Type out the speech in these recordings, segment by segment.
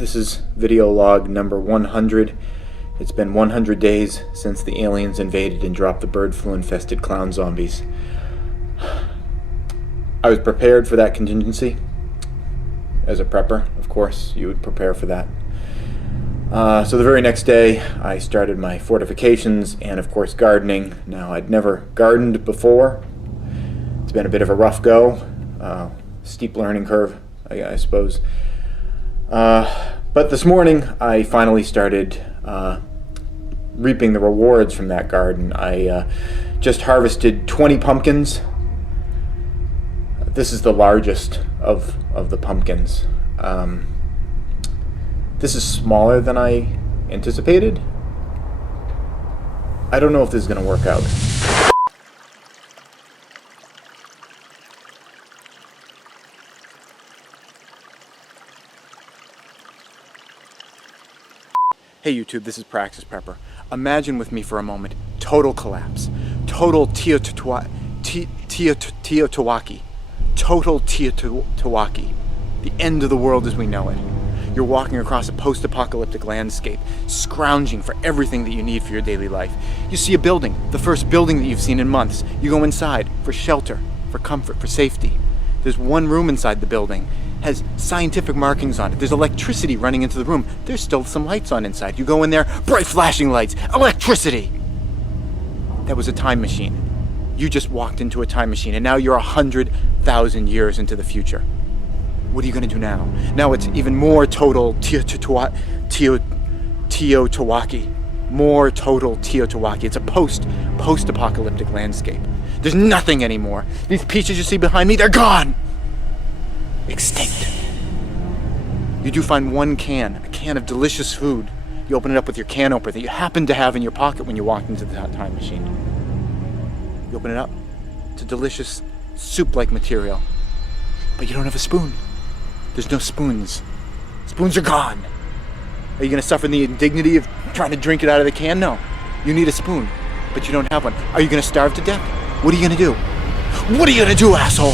This is video log number 100. It's been 100 days since the aliens invaded and dropped the bird flu infested clown zombies. I was prepared for that contingency. As a prepper, of course, you would prepare for that. So the very next day, I started my fortifications and, of course, gardening. Now, I'd never gardened before. It's been a bit of a rough go. Steep learning curve, I suppose. But this morning, I finally started reaping the rewards from that garden. I just harvested 20 pumpkins. This is the largest of the pumpkins. This is smaller than I anticipated. I don't know if this is going to work out. Hey YouTube, this is Praxis Prepper. Imagine with me for a moment, total collapse. Total Teotihuacan. Total Teotihuacan. The end of the world as we know it. You're walking across a post-apocalyptic landscape, scrounging for everything that you need for your daily life. You see a building, the first building that you've seen in months. You go inside for shelter, for comfort, for safety. There's one room inside the building, has scientific markings on it. There's electricity running into the room. There's still some lights on inside. You go in there, bright flashing lights, electricity. That was a time machine. You just walked into a time machine and now you're 100,000 years into the future. What are you going to do now? Now it's even more total Teotihuacan. More total Teotihuacan. It's a post-apocalyptic landscape. There's nothing anymore. These peaches you see behind me, they're gone. Extinct. You do find one can, a can of delicious food. You open it up with your can opener that you happen to have in your pocket when you walked into the time machine. You open it up. It's a delicious soup-like material. But you don't have a spoon. There's no spoons. Spoons are gone. Are you going to suffer the indignity of trying to drink it out of the can? No. You need a spoon, but you don't have one. Are you going to starve to death? What are you going to do? What are you going to do, asshole?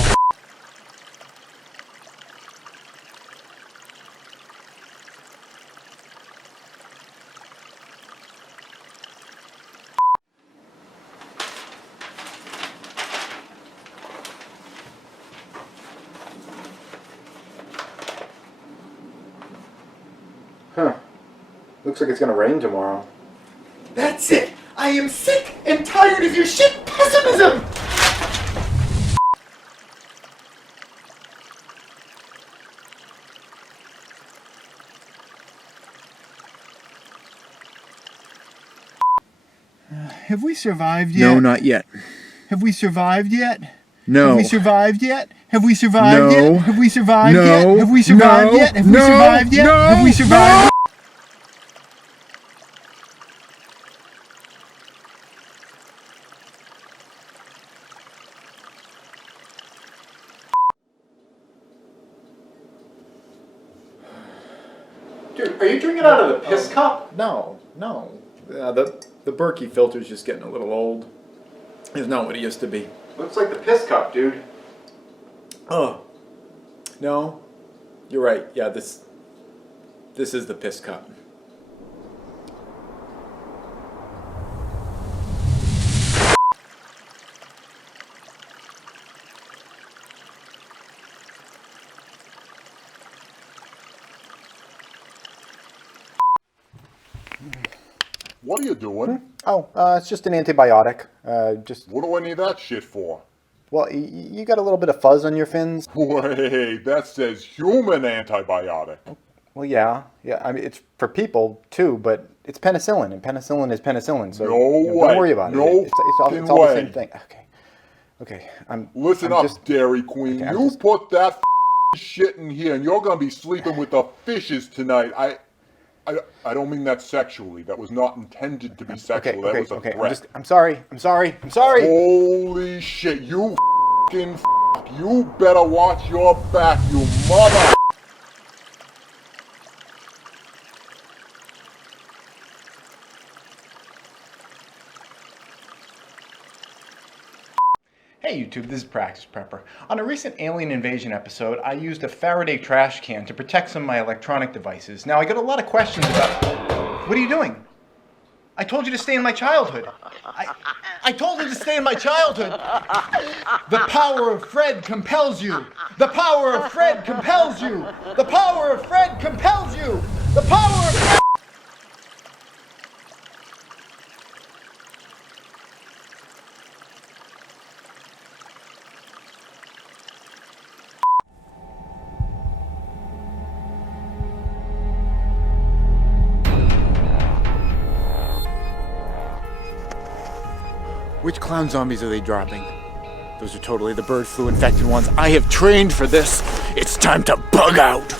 Huh. Looks like it's gonna rain tomorrow. That's it! I am sick and tired of your shit pessimism! Have we survived yet? No, not yet. Have we survived yet? No. Have we survived yet? Have we survived No. yet? Have we survived No. yet? Have we survived No. yet? Have we No. survived yet? No. Have we survived yet? Dude, are you drinking out of the piss cup? No. The Berkey filter's just getting a little old. It's not what it used to be. Looks like the piss cup, dude. Oh. No. You're right. Yeah, this is the piss cup. What are you doing? Oh, it's just an antibiotic. What do I need that shit for? Well, you got a little bit of fuzz on your fins. Wait, that says human antibiotic. Well, yeah. I mean, it's for people too, but it's penicillin, and penicillin is penicillin. So No way. don't worry about it. No It's all fucking the way. same thing. Okay. Listen I'm up, just- Dairy Queen. Okay, You put that shit in here, and you're gonna be sleeping with the fishes tonight. I don't mean that sexually. That was not intended to be sexual. That was a threat. I'm sorry. Holy shit! You fucking you better watch your back, you mother. Hey YouTube, this is Praxis Prepper. On a recent alien invasion episode, I used a Faraday trash can to protect some of my electronic devices. Now, I got a lot of questions about... What are you doing? I told you to stay in my childhood. I told you to stay in my childhood. The power of Fred compels you. The power of Fred compels you. The power of Fred compels you. The power of Fred... Which clown zombies are they dropping? Those are totally the bird flu infected ones. I have trained for this. It's time to bug out.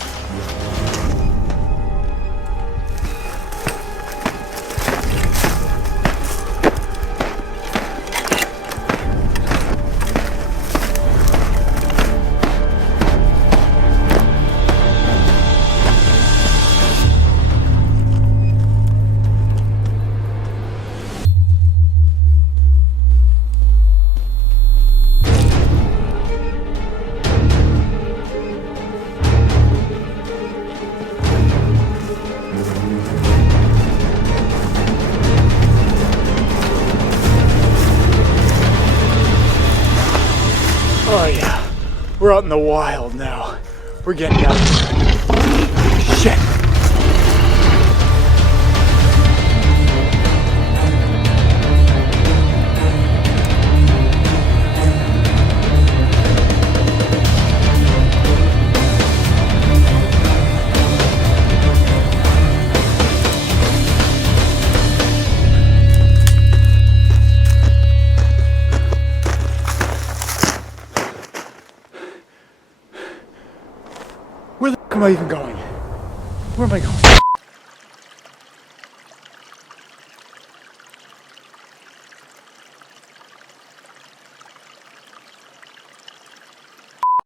Oh yeah, we're out in the wild now. We're getting out. Shit. Where the f am I even going? Where am I going?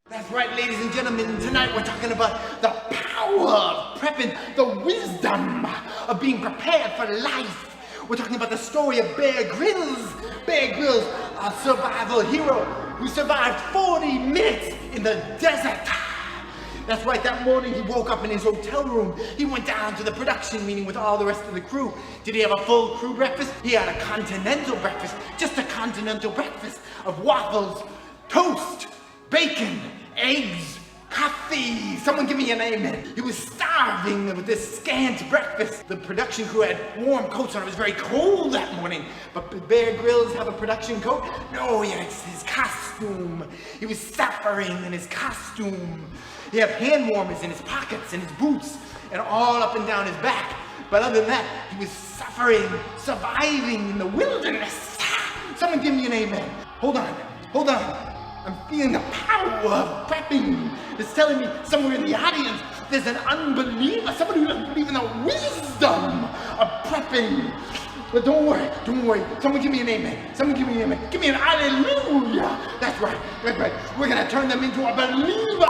That's right, ladies and gentlemen. Tonight we're talking about the power of prepping, the wisdom of being prepared for life. We're talking about the story of Bear Grylls. Bear Grylls, a survival hero who survived 40 minutes in the desert. That's right, that morning he woke up in his hotel room. He went down to the production meeting with all the rest of the crew. Did he have a full crew breakfast? He had a continental breakfast, just a continental breakfast of waffles, toast, bacon, eggs, coffee. Someone give me an amen. He was starving with this scant breakfast. The production crew had warm coats on. It was very cold that morning. But did Bear Grylls have a production coat? No, he had his costume. He was suffering in his costume. He had hand warmers in his pockets and his boots and all up and down his back. But other than that, he was suffering, surviving in the wilderness. Someone give me an amen. Hold on, hold on. I'm feeling the power of prepping. It's telling me somewhere in the audience there's an unbeliever, somebody who doesn't believe in the wisdom of prepping. But don't worry, don't worry. Someone give me an amen. Someone give me an amen. Give me an hallelujah. That's right, that's right. We're gonna turn them into a believer.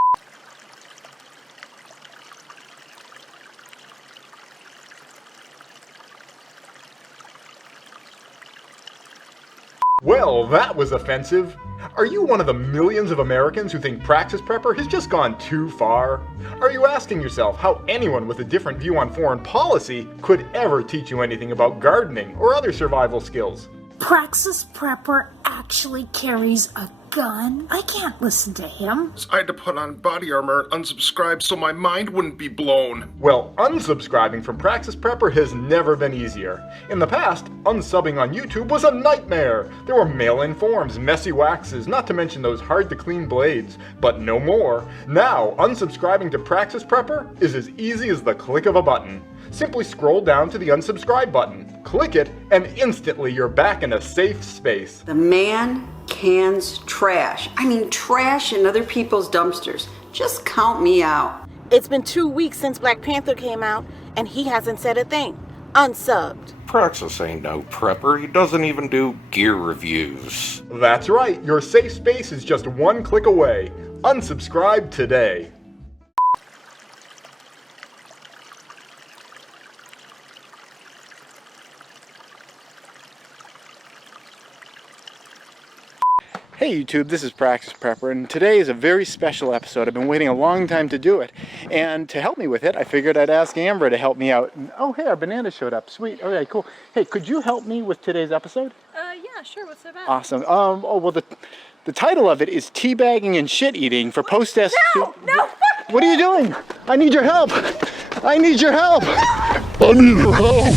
Well, that was offensive. Are you one of the millions of Americans who think Praxis Prepper has just gone too far? Are you asking yourself how anyone with a different view on foreign policy could ever teach you anything about gardening or other survival skills? Praxis Prepper actually carries a gun? I can't listen to him. I had to put on body armor and unsubscribe so my mind wouldn't be blown. Well, unsubscribing from Praxis Prepper has never been easier. In the past, unsubbing on YouTube was a nightmare. There were mail-in forms, messy waxes, not to mention those hard-to-clean blades. But no more. Now, unsubscribing to Praxis Prepper is as easy as the click of a button. Simply scroll down to the unsubscribe button, click it, and instantly you're back in a safe space. The man cans trash. I mean trash in other people's dumpsters. Just count me out. It's been 2 weeks since Black Panther came out, and he hasn't said a thing. Unsubbed. Praxis ain't no prepper. He doesn't even do gear reviews. That's right, your safe space is just one click away. Unsubscribe today. Hey YouTube, this is Praxis Prepper, and today is a very special episode. I've been waiting a long time to do it, and to help me with it, I figured I'd ask Amber to help me out. And, oh hey, our banana showed up. Sweet. Okay, cool. Hey, could you help me with today's episode? Yeah, sure. What's that about? Awesome. Oh well, the title of it is Teabagging and Shit Eating for Post-Test. No! What are you doing? I need your help. I need your help. I need your help!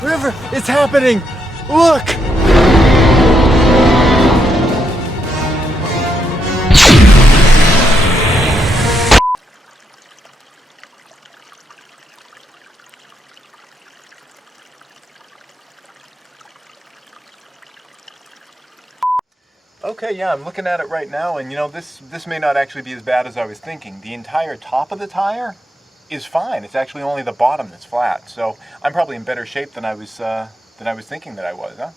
River, it's happening. Look. Okay, yeah, I'm looking at it right now, and you know, this may not actually be as bad as I was thinking. The entire top of the tire is fine. It's actually only the bottom that's flat. So I'm probably in better shape than I was thinking that I was, huh?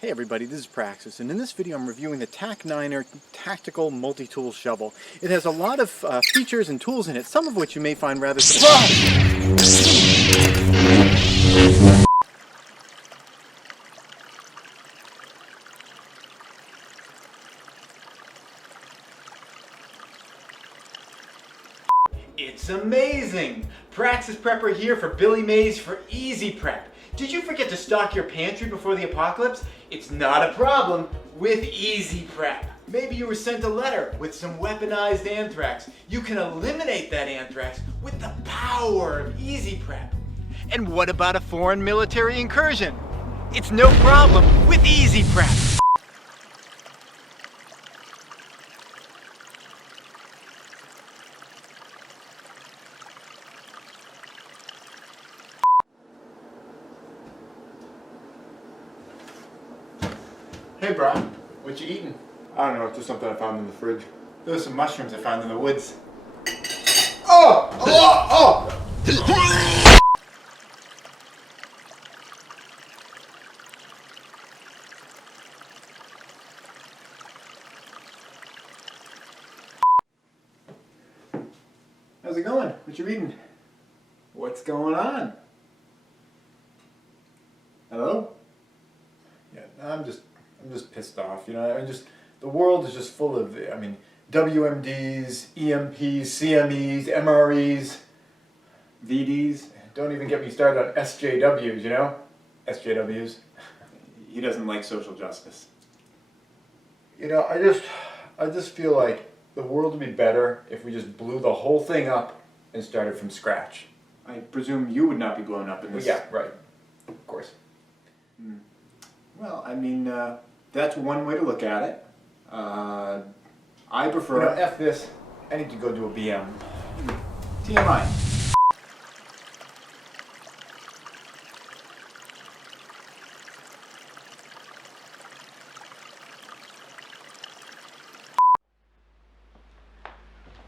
Hey everybody, this is Praxis, and in this video I'm reviewing the TAC9er Tactical Multi-Tool Shovel. It has a lot of features and tools in it, some of which you may find rather surprising. It's amazing! Praxis Prepper here for Billy Mays for Easy Prep. Did you forget to stock your pantry before the apocalypse? It's not a problem with Easy Prep. Maybe you were sent a letter with some weaponized anthrax. You can eliminate that anthrax with the power of Easy Prep. And what about a foreign military incursion? It's no problem with Easy Prep. Hey, bro. What you eating? I don't know, it's just something I found in the fridge. Those are some mushrooms I found in the woods. Oh! Oh! Oh! How's it going? What you eating? What's going on? Hello? Yeah, I'm just pissed off, you know. The world is just full of, WMDs, EMPs, CMEs, MREs, VDs. Don't even get me started on SJWs, you know? SJWs. He doesn't like social justice. You know, I just feel like the world would be better if we just blew the whole thing up and started from scratch. I presume you would not be blown up in this. Yeah, right. Of course. Well, that's one way to look at it. I prefer... You know, F this. I need to go do a BM. TMI.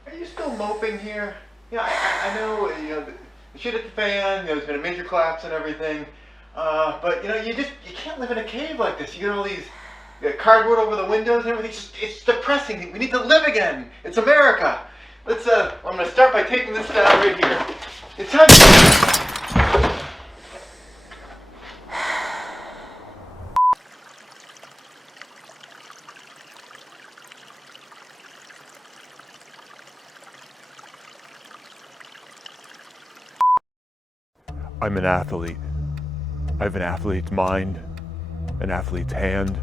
Are you still moping here? Yeah, I know, you know, the shit at the fan, there's been a major collapse and everything. But you know, you can't live in a cave like this. You get all these cardboard over the windows and everything. It's depressing. We need to live again. It's America. I'm gonna start by taking this down right here. It's time. I'm an athlete. I have an athlete's mind, an athlete's hand,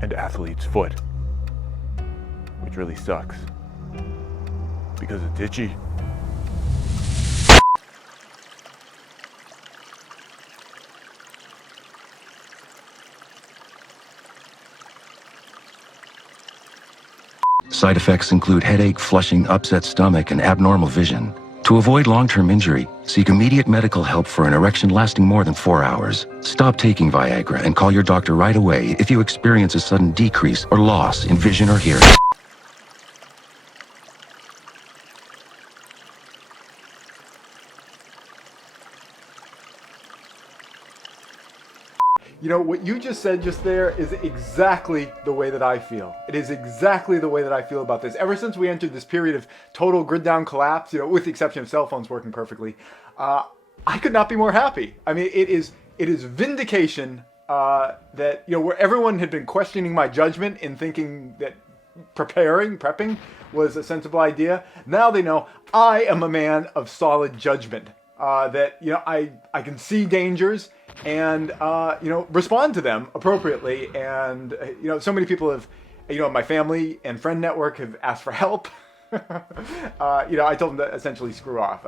and athlete's foot. Which really sucks. Because it's itchy. Side effects include headache, flushing, upset stomach, and abnormal vision. To avoid long-term injury, seek immediate medical help for an erection lasting more than 4 hours. Stop taking Viagra and call your doctor right away if you experience a sudden decrease or loss in vision or hearing. You know, what you just said just there is exactly the way that I feel. It is exactly the way that I feel about this. Ever since we entered this period of total grid down collapse, you know, with the exception of cell phones working perfectly, I could not be more happy. I mean, it is vindication that, you know, where everyone had been questioning my judgment and thinking that prepping was a sensible idea. Now they know I am a man of solid judgment. That, you know, I can see dangers and, you know, respond to them appropriately. And, you know, so many people have, you know, my family and friend network have asked for help. You know, I told them to essentially screw off.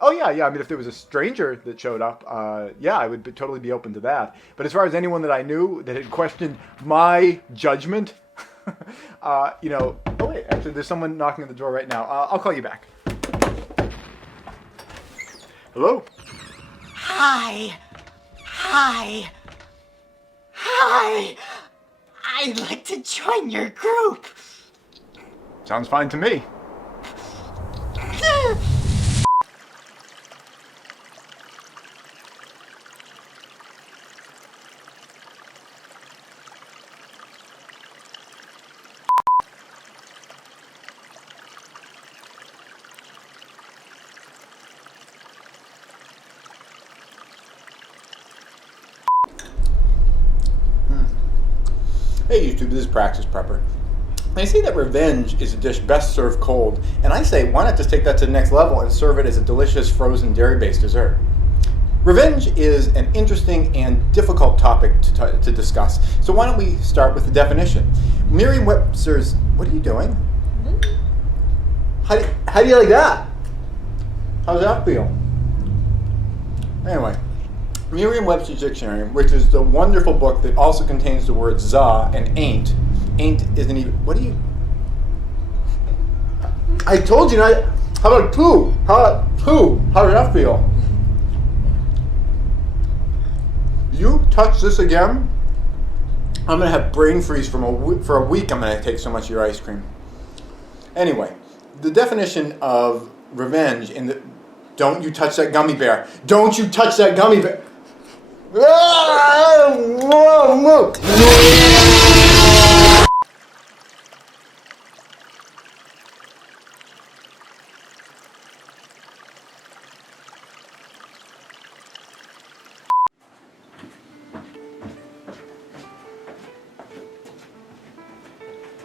Oh yeah. I mean, if there was a stranger that showed up, yeah, I would totally be open to that. But as far as anyone that I knew that had questioned my judgment, you know, oh wait, actually, there's someone knocking at the door right now. I'll call you back. Hello? Hi. I'd like to join your group. Sounds fine to me. Hey YouTube, this is Praxis Prepper. They say that revenge is a dish best served cold, and I say why not just take that to the next level and serve it as a delicious frozen dairy-based dessert. Revenge is an interesting and difficult topic to discuss, so why don't we start with the definition. Merriam-Webster's, what are you doing? How do you like that? How does that feel? Anyway, Merriam-Webster's Dictionary, which is the wonderful book that also contains the words za and ain't. Ain't isn't even, what do you? I told you not, how about poo? How does that feel? You touch this again, I'm gonna have brain freeze for a week. I'm gonna take so much of your ice cream. Anyway, the definition of revenge in the, don't you touch that gummy bear. Don't you touch that gummy bear.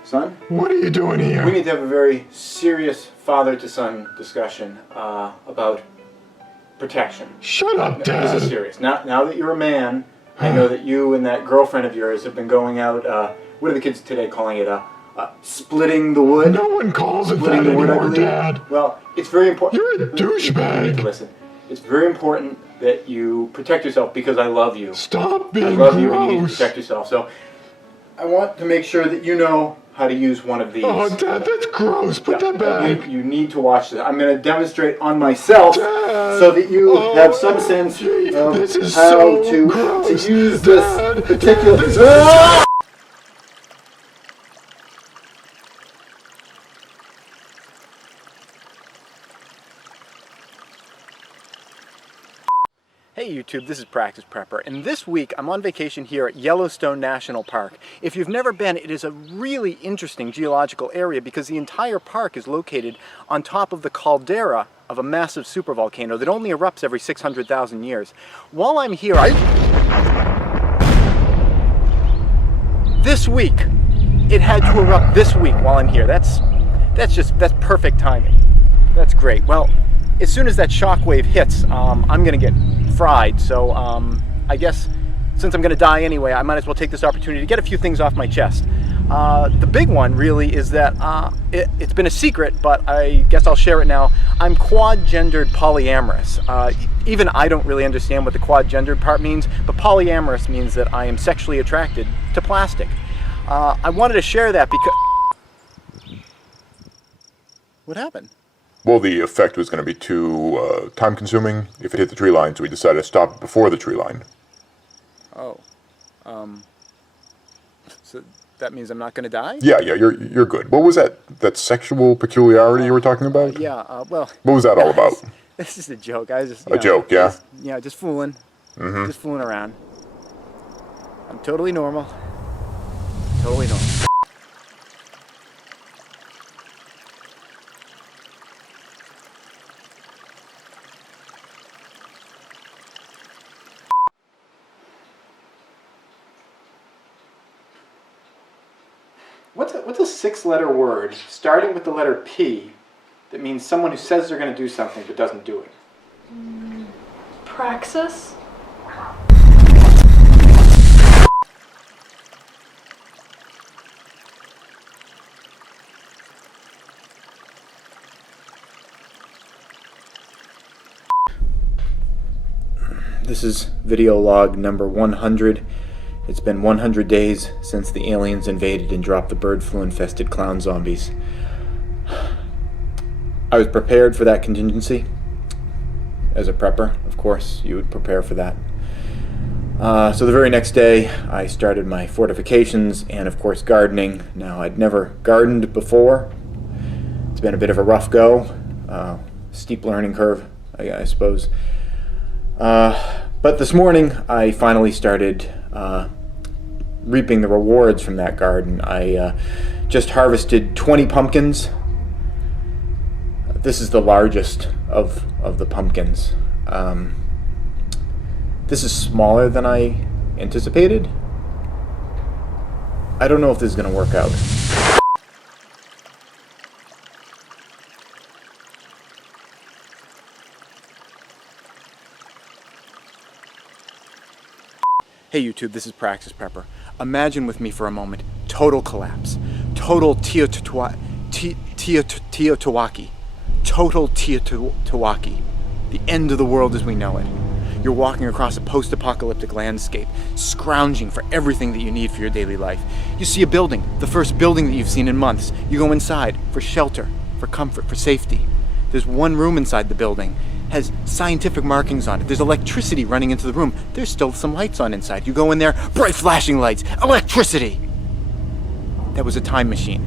Son? What are you doing here? We need to have a very serious father-to-son discussion about protection. Shut up, Dad. This is serious. Now that you're a man, I know that you and that girlfriend of yours have been going out, what are the kids today calling it? Splitting the wood? No one calls it that anymore, Dad. Well, it's very important. You're a douchebag. You need to listen. It's very important that you protect yourself because I love you. Stop being I love you and you need to gross. protect yourself. So I want to make sure that you know how to use one of these. Oh, Dad, that's gross. Put that back. You need to watch this. I'm going to demonstrate on myself Dad. so that you have some sense of how to use this particular... Hey YouTube, this is Praxis Prepper, and this week I'm on vacation here at Yellowstone National Park. If you've never been, it is a really interesting geological area because the entire park is located on top of the caldera of a massive supervolcano that only erupts every 600,000 years. While I'm here, this week, it had to erupt this week while I'm here. That's perfect timing. That's great. Well, as soon as that shockwave hits, I'm gonna get fried. So I guess since I'm gonna die anyway, I might as well take this opportunity to get a few things off my chest. The big one really is that it's been a secret, but I guess I'll share it now. I'm quad-gendered polyamorous. Even I don't really understand what the quad-gendered part means, but polyamorous means that I am sexually attracted to plastic. I wanted to share that because... What happened? Well, the effect was going to be too time-consuming if it hit the tree line, so we decided to stop it before the tree line. Oh, so that means I'm not going to die? Yeah, you're good. What was that sexual peculiarity you were talking about? Yeah, well... What was that all about? This is a joke. I was just... A joke, yeah? Just fooling. Mm-hmm. Just fooling around. I'm totally normal. Totally normal. What's a six-letter word starting with the letter P that means someone who says they're going to do something but doesn't do it? Praxis? This is video log number 100. It's been 100 days since the aliens invaded and dropped the bird flu-infested clown zombies. I was prepared for that contingency. As a prepper, of course, you would prepare for that. So the very next day, I started my fortifications and, of course, gardening. Now, I'd never gardened before. It's been a bit of a rough go. Steep learning curve, I suppose. But this morning, I finally started reaping the rewards from that garden. I just harvested 20 pumpkins. This is the largest of the pumpkins. This is smaller than I anticipated. I don't know if this is going to work out. Hey YouTube, this is Praxis Prepper. Imagine with me for a moment, total collapse. Total Teotihuacan. Total Teotihuacan. The end of the world as we know it. You're walking across a post-apocalyptic landscape, scrounging for everything that you need for your daily life. You see a building, the first building that you've seen in months. You go inside for shelter, for comfort, for safety. There's one room inside the building. Has scientific markings on it. There's electricity running into the room. There's still some lights on inside. You go in there, bright flashing lights, electricity. That was a time machine.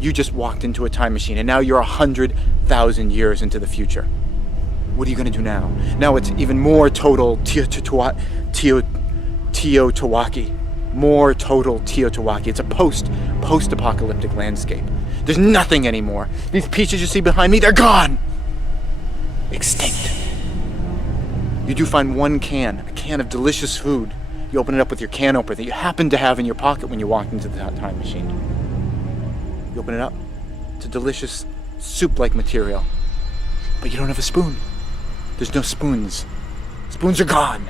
You just walked into a time machine and now you're 100,000 years into the future. What are you going to do now? Now it's even more total Teotihuacan. More total Teotihuacan. It's a post-apocalyptic landscape. There's nothing anymore. These peaches you see behind me, they're gone. Extinct. You do find one can, a can of delicious food. You open it up with your can opener that you happen to have in your pocket when you walked into the time machine. You open it up. It's a delicious soup-like material. But you don't have a spoon. There's no spoons. Spoons are gone.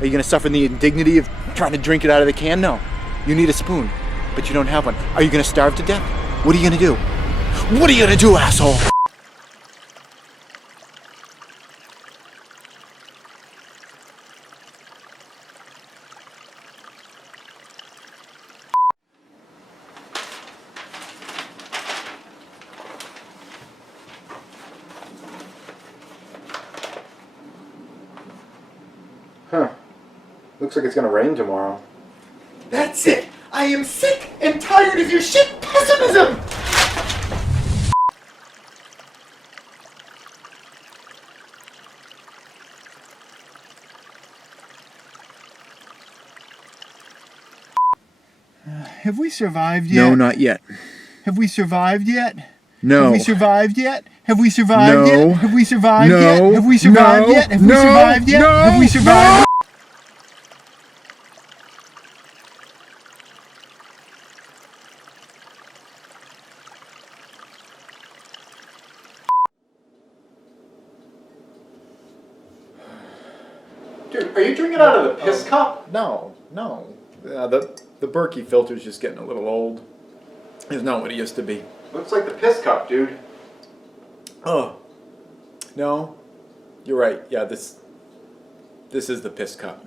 Are you going to suffer the indignity of trying to drink it out of the can? No. You need a spoon, but you don't have one. Are you going to starve to death? What are you going to do? What are you going to do, asshole? Huh. Looks like it's gonna rain tomorrow. That's it! I am sick and tired of your shit pessimism! Have we survived yet? No, not yet. Have we survived yet? No. Have we survived yet? Have we survived No. yet? Have we survived No. yet? Have we survived No. yet? Have we No. survived yet? No. Have we survived? Dude, are you drinking out of the piss cup? No. The Berkey filter's just getting a little old. It's not what it used to be. Looks like the piss cup, dude. Oh. No. You're right. Yeah, this is the piss cup.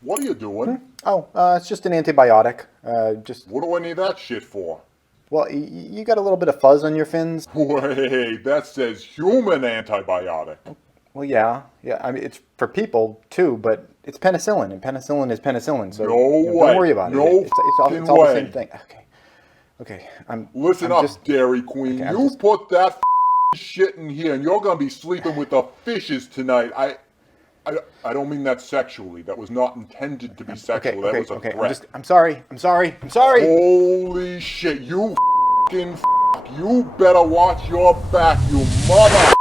What are you doing? Oh, it's just an antibiotic. What do I need that shit for? Well, you got a little bit of fuzz on your fins. Wait, that says human antibiotic. Well, yeah. I mean, it's for people too, but it's penicillin, and penicillin is penicillin. So don't worry about it. It's all the same thing. Okay. Listen I'm up, just, Dairy Queen. okay, You put that shit in here, and you're gonna be sleeping with the fishes tonight. I don't mean that sexually. That was not intended to be sexual. That was a threat. I'm sorry. Holy shit! You f***ing you better watch your back, you mother.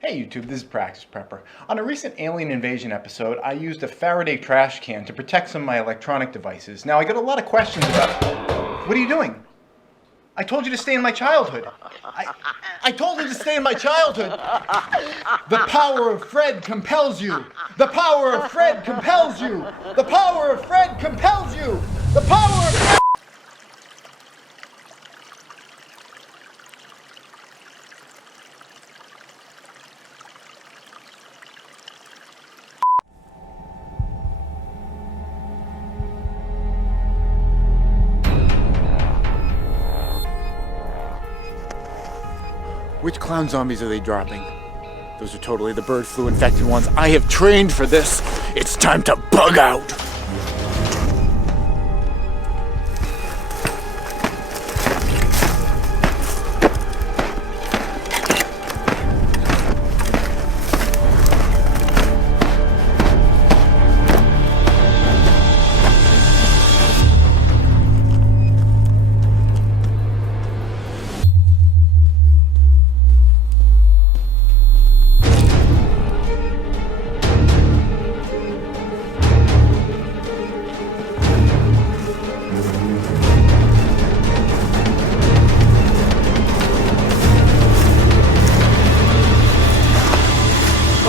Hey YouTube, this is Praxis Prepper. On a recent alien invasion episode, I used a Faraday trash can to protect some of my electronic devices. Now, I got a lot of questions about... What are you doing? I told you to stay in my childhood. I told you to stay in my childhood. The power of Fred compels you. The power of Fred compels you. The power of Fred compels you. The power of Fred... Which clown zombies are they dropping? Those are totally the bird flu infected ones. I have trained for this. It's time to bug out.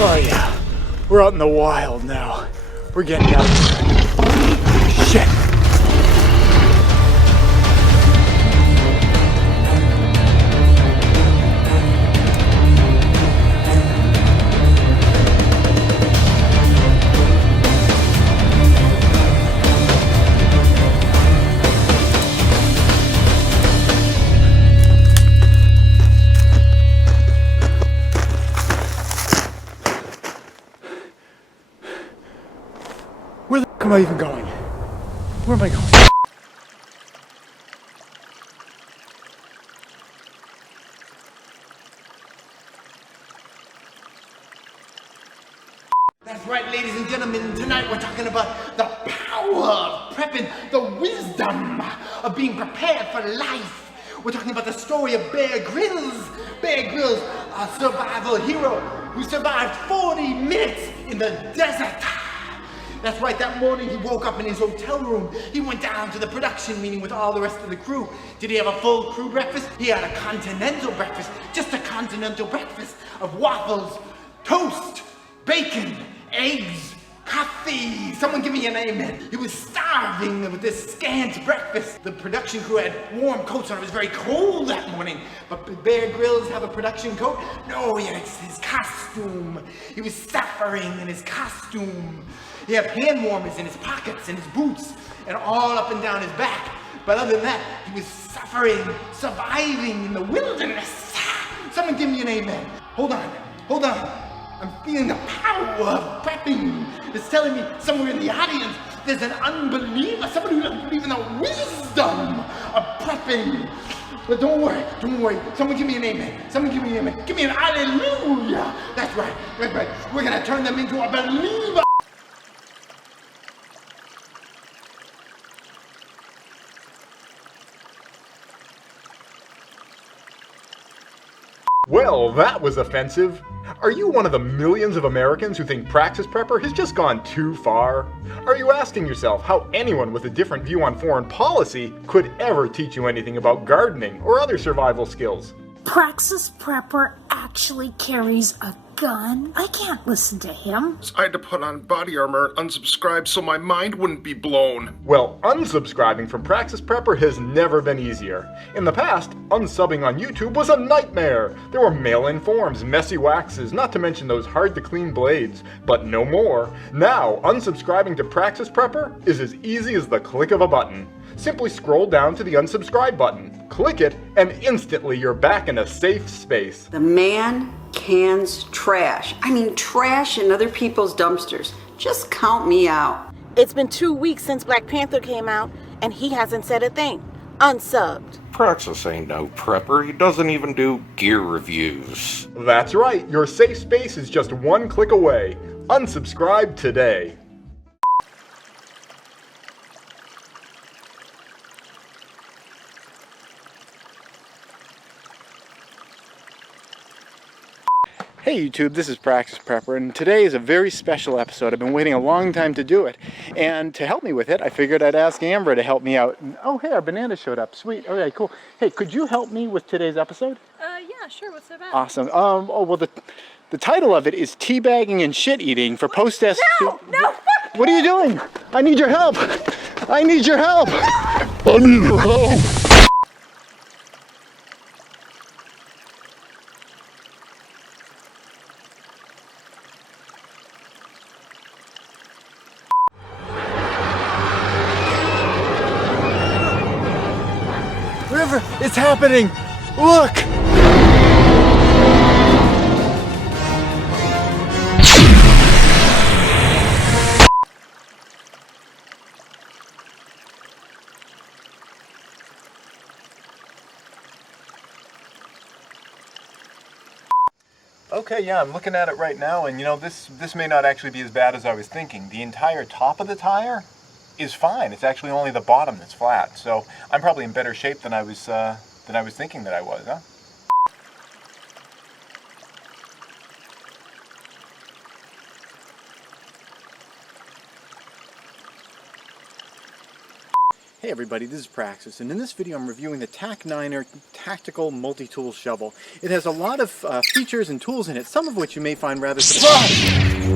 Oh yeah, we're out in the wild now. We're getting out there. Shit. Where the f am I even going? Where am I going? That's right, ladies and gentlemen. Tonight we're talking about the power of prepping, the wisdom of being prepared for life. We're talking about the story of Bear Grylls. Bear Grylls, a survival hero who survived 40 minutes in the desert. That's right, that morning he woke up in his hotel room. He went down to the production meeting with all the rest of the crew. Did he have a full crew breakfast? He had a continental breakfast. Just a continental breakfast of waffles, toast, bacon, eggs, coffee. Someone give me an amen. He was starving with this scant breakfast. The production crew had warm coats on. It was very cold that morning. But did Bear Grylls have a production coat? No, he had his costume. He was suffering in his costume. He had hand warmers in his pockets and his boots and all up and down his back. But other than that, he was suffering, surviving in the wilderness. Someone give me an amen. Hold on. I'm feeling the power of prepping. It's telling me somewhere in the audience there's an unbeliever, somebody who doesn't believe in the wisdom of prepping. But don't worry. Someone give me an amen. Give me an hallelujah. That's right. We're gonna turn them into a believer. Well, that was offensive. Are you one of the millions of Americans who think Praxis Prepper has just gone too far? Are you asking yourself how anyone with a different view on foreign policy could ever teach you anything about gardening or other survival skills? Praxis Prepper actually carries a gun? I can't listen to him. I had to put on body armor and unsubscribe so my mind wouldn't be blown. Well, unsubscribing from Praxis Prepper has never been easier. In the past, unsubbing on YouTube was a nightmare. There were mail-in forms, messy waxes, not to mention those hard-to-clean blades. But no more. Now, unsubscribing to Praxis Prepper is as easy as the click of a button. Simply scroll down to the unsubscribe button, click it, and instantly you're back in a safe space. The man cans trash. I mean, trash in other people's dumpsters. Just count me out. It's been 2 weeks since Black Panther came out, and he hasn't said a thing. Unsubbed. Praxis ain't no prepper. He doesn't even do gear reviews. That's right. Your safe space is just one click away. Unsubscribe today. Hey YouTube, this is Praxis Prepper, and today is a very special episode. I've been waiting a long time to do it, and to help me with it, I figured I'd ask Amber to help me out. Oh hey, our banana showed up. Sweet. Okay, cool. Hey, could you help me with today's episode? Yeah, sure. What's it about? Awesome. Oh well, the title of it is Teabagging and Shit Eating for Post-test. No! What are you doing? I need your help. I need your help. I need your help. River, it's happening! Look! Okay, yeah, I'm looking at it right now, and you know, this may not actually be as bad as I was thinking. The entire top of the tire is fine. It's actually only the bottom that's flat. So I'm probably in better shape than I was thinking that I was, huh? Hey everybody, this is Praxis, and in this video I'm reviewing the TAC9er Tactical Multi-Tool Shovel. It has a lot of features and tools in it, some of which you may find rather surprising.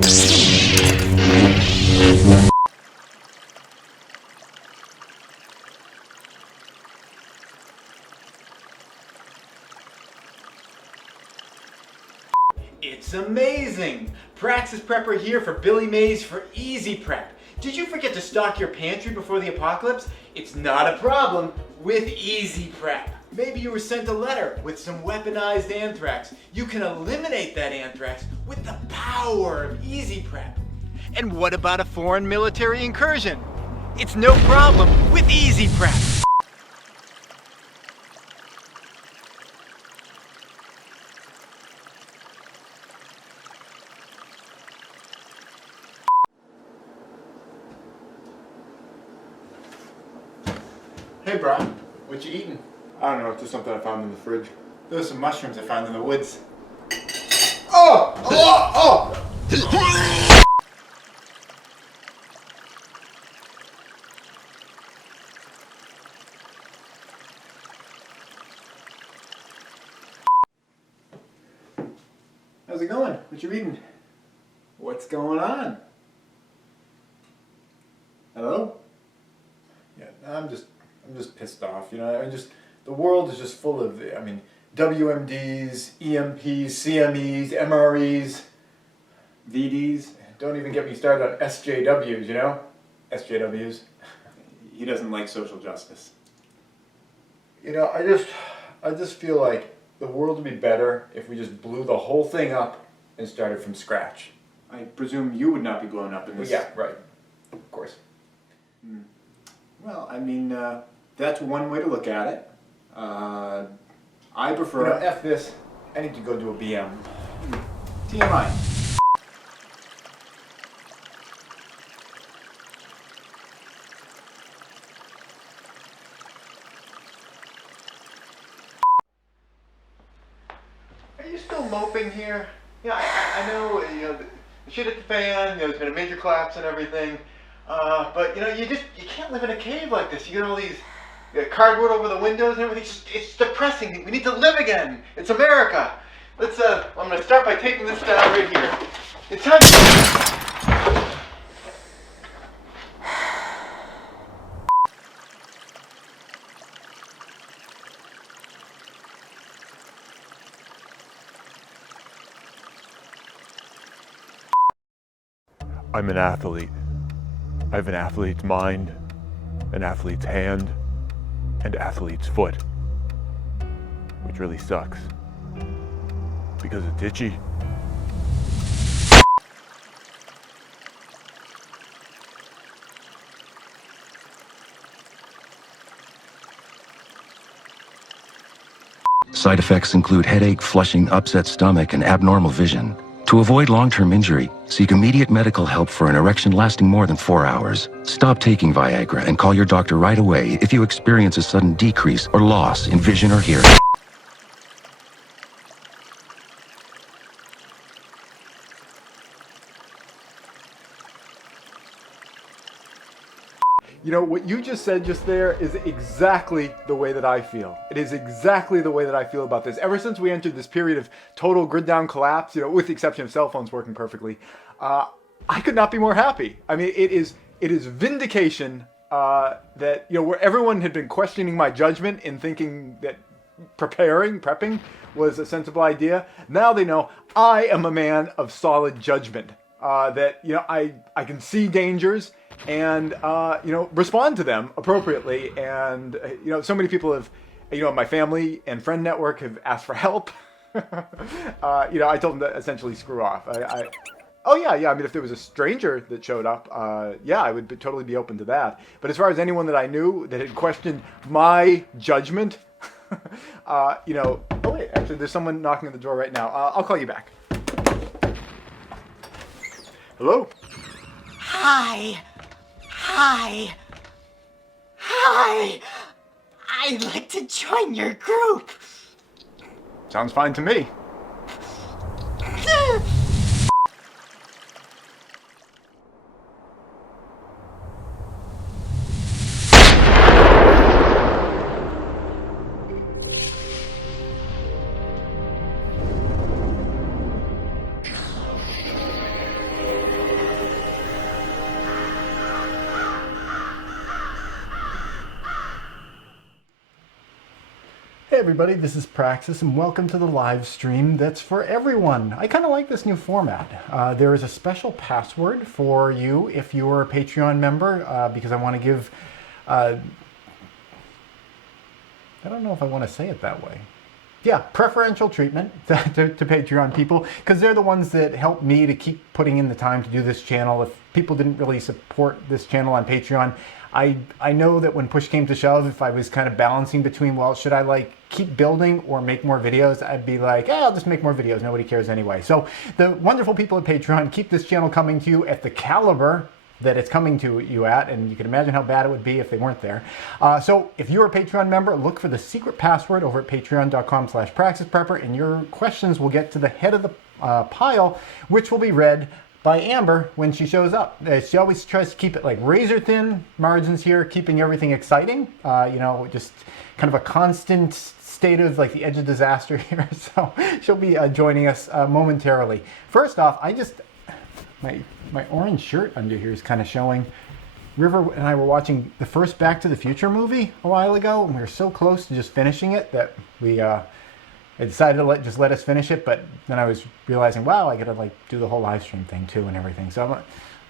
It's amazing! Praxis Prepper here for Billy Mays for Easy Prep. Did you forget to stock your pantry before the apocalypse? It's not a problem with Easy Prep. Maybe you were sent a letter with some weaponized anthrax. You can eliminate that anthrax with the power of Easy Prep. And what about a foreign military incursion? It's no problem with Easy Prep. Hey bro, what you eating? I don't know, it's just something I found in the fridge. Those are some mushrooms I found in the woods. Oh! Oh! Oh! How's it going? What you eating? What's going on? Hello? Yeah, I'm just pissed off, you know. The world is just full of, WMDs, EMPs, CMEs, MREs, VDs. Don't even get me started on SJWs, you know? SJWs. He doesn't like social justice. You know, I just feel like the world would be better if we just blew the whole thing up and started from scratch. I presume you would not be blown up in this. Yeah, right. Of course. Well, that's one way to look at it. I prefer... You know, F this. I need to go do a BM. TMI. Are you still moping here? Yeah, I know, you know, the shit at the fan, you know, there's been a major collapse and everything. But, you know, you can't live in a cave like this. You get all these Cardboard over the windows and everything. It's depressing. We need to live again. It's America. Let's, I'm gonna start by taking this down right here. It's time. I'm an athlete. I have an athlete's mind, an athlete's hand, and athlete's foot. Which really sucks. Because it's itchy. Side effects include headache, flushing, upset stomach, and abnormal vision. To avoid long-term injury, seek immediate medical help for an erection lasting more than 4 hours. Stop taking Viagra and call your doctor right away if you experience a sudden decrease or loss in vision or hearing. You know, what you just said just there is exactly the way that I feel. It is exactly the way that I feel about this. Ever since we entered this period of total grid down collapse, you know, with the exception of cell phones working perfectly, I could not be more happy. I mean, it is vindication that, you know, where everyone had been questioning my judgment and thinking that prepping was a sensible idea. Now they know I am a man of solid judgment. That, you know, I can see dangers and, you know, respond to them appropriately. And, you know, so many people have, you know, my family and friend network have asked for help. You know, I told them to essentially screw off. Oh yeah. I mean, if there was a stranger that showed up, yeah, I would totally be open to that. But as far as anyone that I knew that had questioned my judgment, you know, oh wait, actually there's someone knocking on the door right now. I'll call you back. Hello? Hi. I'd like to join your group. Sounds fine to me. Hey everybody, this is Praxis and welcome to the live stream that's for everyone. I kind of like this new format. There is a special password for you if you're a Patreon member because I want to give, I don't know if I want to say it that way. Yeah, preferential treatment to Patreon people because they're the ones that help me to keep putting in the time to do this channel. If people didn't really support this channel on Patreon, I know that when push came to shove, if I was kind of balancing between, well, should I like keep building or make more videos, I'd be like, I'll just make more videos. Nobody cares anyway. So the wonderful people at Patreon keep this channel coming to you at the caliber that it's coming to you at, and you can imagine how bad it would be if they weren't there. So if you're a Patreon member, look for the secret password over at patreon.com/Praxis Prepper, and your questions will get to the head of the pile, which will be read by Amber when she shows up. She always tries to keep it like razor thin margins here, keeping everything exciting. You know, just kind of a constant state of like the edge of disaster here. So she'll be joining us momentarily. First off, my orange shirt under here is kind of showing. River and I were watching the first Back to the Future movie a while ago, and we were so close to just finishing it that we I decided to just let us finish it, but then I was realizing, wow, I gotta like do the whole live stream thing too and everything. So I'm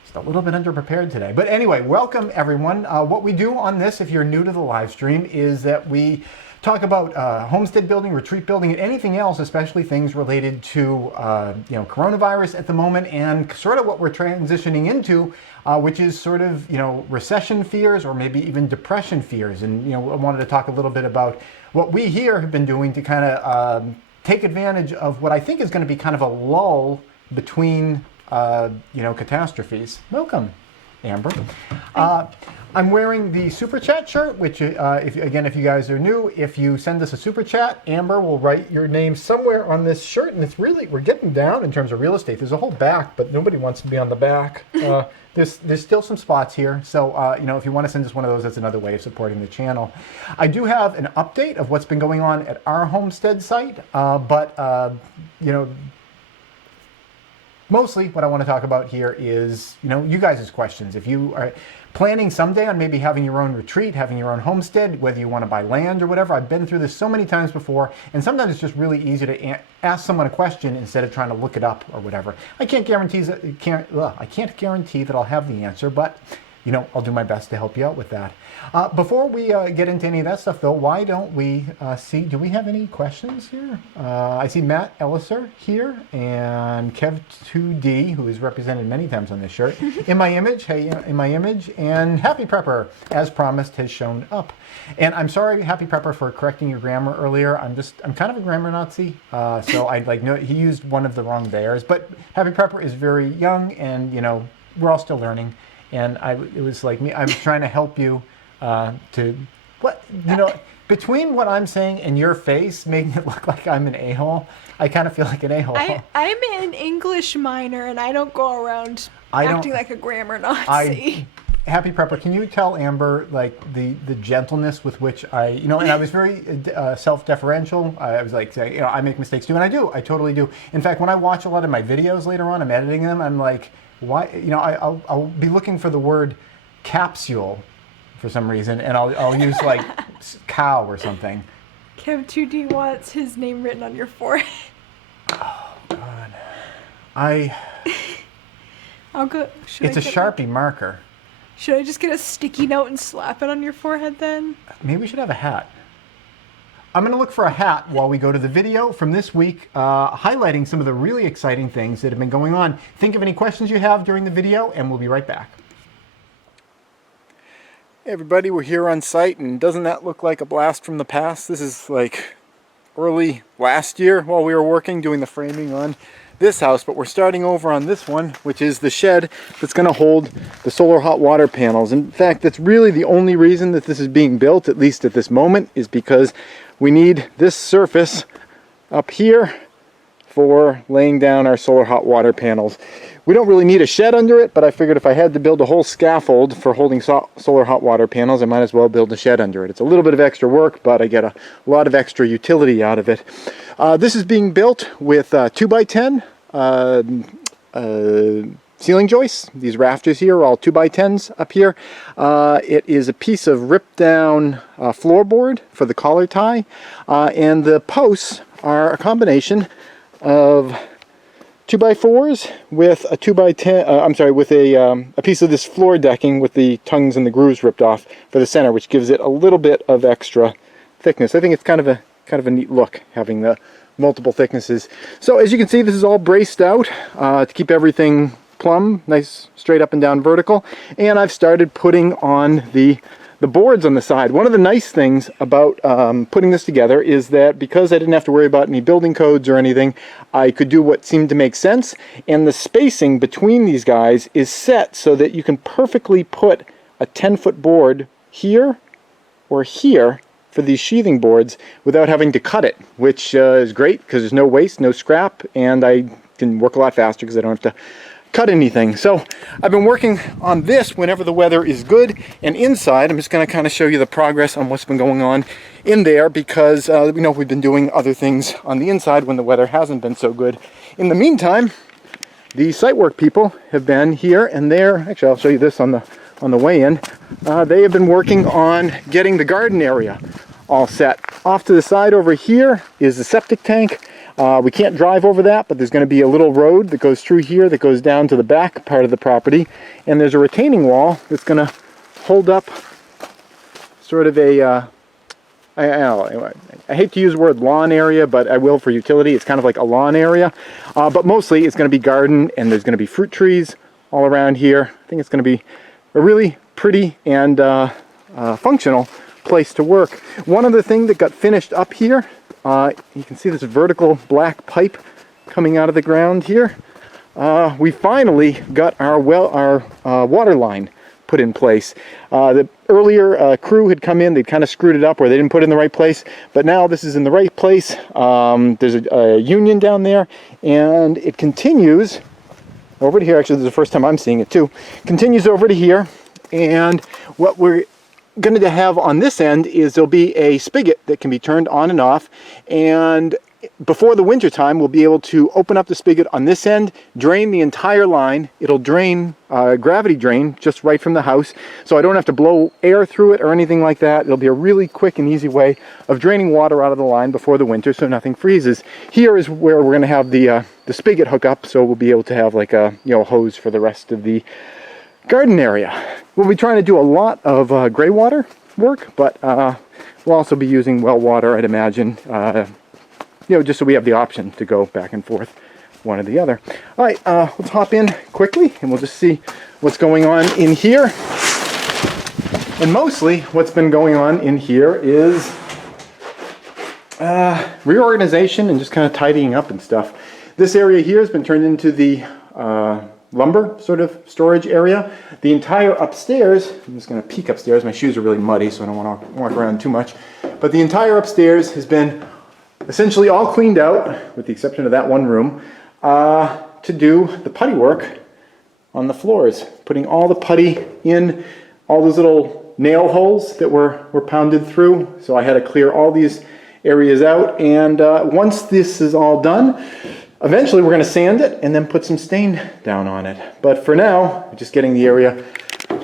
just a little bit underprepared today. But anyway, welcome everyone. What we do on this, if you're new to the live stream, is that we talk about homestead building, retreat building, and anything else, especially things related to you know, coronavirus at the moment, and sort of what we're transitioning into, which is sort of, you know, recession fears or maybe even depression fears. And, you know, I wanted to talk a little bit about what we here have been doing to kind of take advantage of what I think is going to be kind of a lull between, you know, catastrophes. Welcome, Amber. I'm wearing the Super Chat shirt, which, if you guys are new, if you send us a Super Chat, Amber will write your name somewhere on this shirt, and it's really, we're getting down in terms of real estate. There's a whole back, but nobody wants to be on the back. There's still some spots here, so you know, if you want to send us one of those, that's another way of supporting the channel. I do have an update of what's been going on at our Homestead site, but you know, mostly what I want to talk about here is, you know, you guys' questions. If you are planning someday on maybe having your own retreat, having your own homestead, whether you want to buy land or whatever, I've been through this so many times before, and sometimes it's just really easy to ask someone a question instead of trying to look it up or whatever. I can't guarantee that I'll have the answer, but you know, I'll do my best to help you out with that. Before we get into any of that stuff, though, why don't we see, do we have any questions here? I see Matt Elliser here and Kev2D, who is represented many times on this shirt. In my image, hey, in my image, and Happy Prepper, as promised, has shown up. And I'm sorry, Happy Prepper, for correcting your grammar earlier. I'm kind of a grammar Nazi, so I know he used one of the wrong theirs. But Happy Prepper is very young, and you know, we're all still learning. And it was like me, I was trying to help you between what I'm saying and your face making it look like I'm an a-hole, I kind of feel like an a-hole. I'm an English minor, and I don't go around acting like a grammar Nazi. Happy Prepper, can you tell Amber like the gentleness with which and I was very self-deferential. I was like saying, you know, I make mistakes too, and I totally do. In fact, when I watch a lot of my videos later on, I'm editing them, I'm like, why, you know, I'll be looking for the word capsule for some reason, and I'll use like cow or something. Kev2D wants his name written on your forehead. Oh God, I'll go. It's a Sharpie marker. Should I just get a sticky note and slap it on your forehead then? Maybe we should have a hat. I'm going to look for a hat while we go to the video from this week, highlighting some of the really exciting things that have been going on. Think of any questions you have during the video, and we'll be right back. Hey everybody, we're here on site, and doesn't that look like a blast from the past? This is like early last year while we were working, doing the framing on this house, but we're starting over on this one, which is the shed that's going to hold the solar hot water panels. In fact, that's really the only reason that this is being built, at least at this moment, is because we need this surface up here for laying down our solar hot water panels. We don't really need a shed under it, but I figured if I had to build a whole scaffold for holding solar hot water panels, I might as well build a shed under it. It's a little bit of extra work, but I get a lot of extra utility out of it. This is being built with 2x10 ceiling joists. These rafters here are all 2x10s up here. It is a piece of ripped down floorboard for the collar tie, and the posts are a combination of 2x4s with a 2x10. With a piece of this floor decking with the tongues and the grooves ripped off for the center, which gives it a little bit of extra thickness. I think it's kind of a neat look having the multiple thicknesses. So as you can see, this is all braced out to keep everything plumb, nice straight up and down vertical. And I've started putting on the boards on the side. One of the nice things about putting this together is that because I didn't have to worry about any building codes or anything, I could do what seemed to make sense, and the spacing between these guys is set so that you can perfectly put a 10-foot board here or here for these sheathing boards without having to cut it, which is great because there's no waste, no scrap, and I can work a lot faster because I don't have to cut anything. So I've been working on this whenever the weather is good, and inside I'm just going to kind of show you the progress on what's been going on in there, because we know we've been doing other things on the inside when the weather hasn't been so good. In the meantime, the site work people have been here, and actually I'll show you this on the way in. They have been working on getting the garden area all set. Off to the side over here is the septic tank. We can't drive over that, but there's going to be a little road that goes through here that goes down to the back part of the property, and there's a retaining wall that's going to hold up sort of a I hate to use the word lawn area, but I will for utility. It's kind of like a lawn area, but mostly it's going to be garden, and there's going to be fruit trees all around here. I think it's going to be a really pretty and functional place to work. One other thing that got finished up here, you can see this vertical black pipe coming out of the ground here. We finally got our water line put in place. The earlier crew had come in, they'd kind of screwed it up where they didn't put it in the right place, but now this is in the right place. There's a union down there, and it continues over to here. Actually, this is the first time I'm seeing it too. Continues over to here, and what we're going to have on this end is there'll be a spigot that can be turned on and off, and before the winter time we'll be able to open up the spigot on this end, drain the entire line. It'll drain, gravity drain, just right from the house, so I don't have to blow air through it or anything like that. It'll be a really quick and easy way of draining water out of the line before the winter so nothing freezes. Here is where we're going to have the spigot hook up, so we'll be able to have like a hose for the rest of the garden area. We'll be trying to do a lot of gray water work, but we'll also be using well water, I'd imagine, just so we have the option to go back and forth one or the other. All right, let's hop in quickly and we'll just see what's going on in here. And mostly what's been going on in here is reorganization and just kind of tidying up and stuff. This area here has been turned into the lumber sort of storage area. The entire upstairs, I'm just going to peek upstairs, my shoes are really muddy so I don't want to walk around too much, but the entire upstairs has been essentially all cleaned out, with the exception of that one room, to do the putty work on the floors. Putting all the putty in all those little nail holes that were pounded through. So I had to clear all these areas out, and once this is all done, eventually we're going to sand it and then put some stain down on it. But for now, we're just getting the area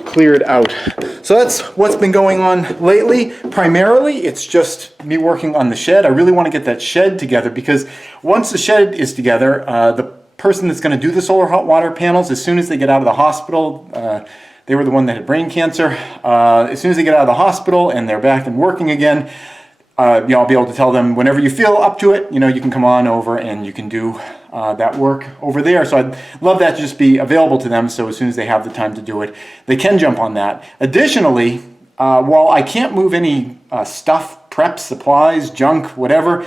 cleared out. So that's what's been going on lately. Primarily, it's just me working on the shed. I really want to get that shed together, because once the shed is together, the person that's going to do the solar hot water panels, as soon as they get out of the hospital, they were the one that had brain cancer. As soon as they get out of the hospital and they're back and working again, I'll be able to tell them, whenever you feel up to it, you can come on over and you can do that work over there. So I'd love that to just be available to them, so as soon as they have the time to do it, they can jump on that. Additionally, while I can't move any stuff, prep, supplies, junk, whatever,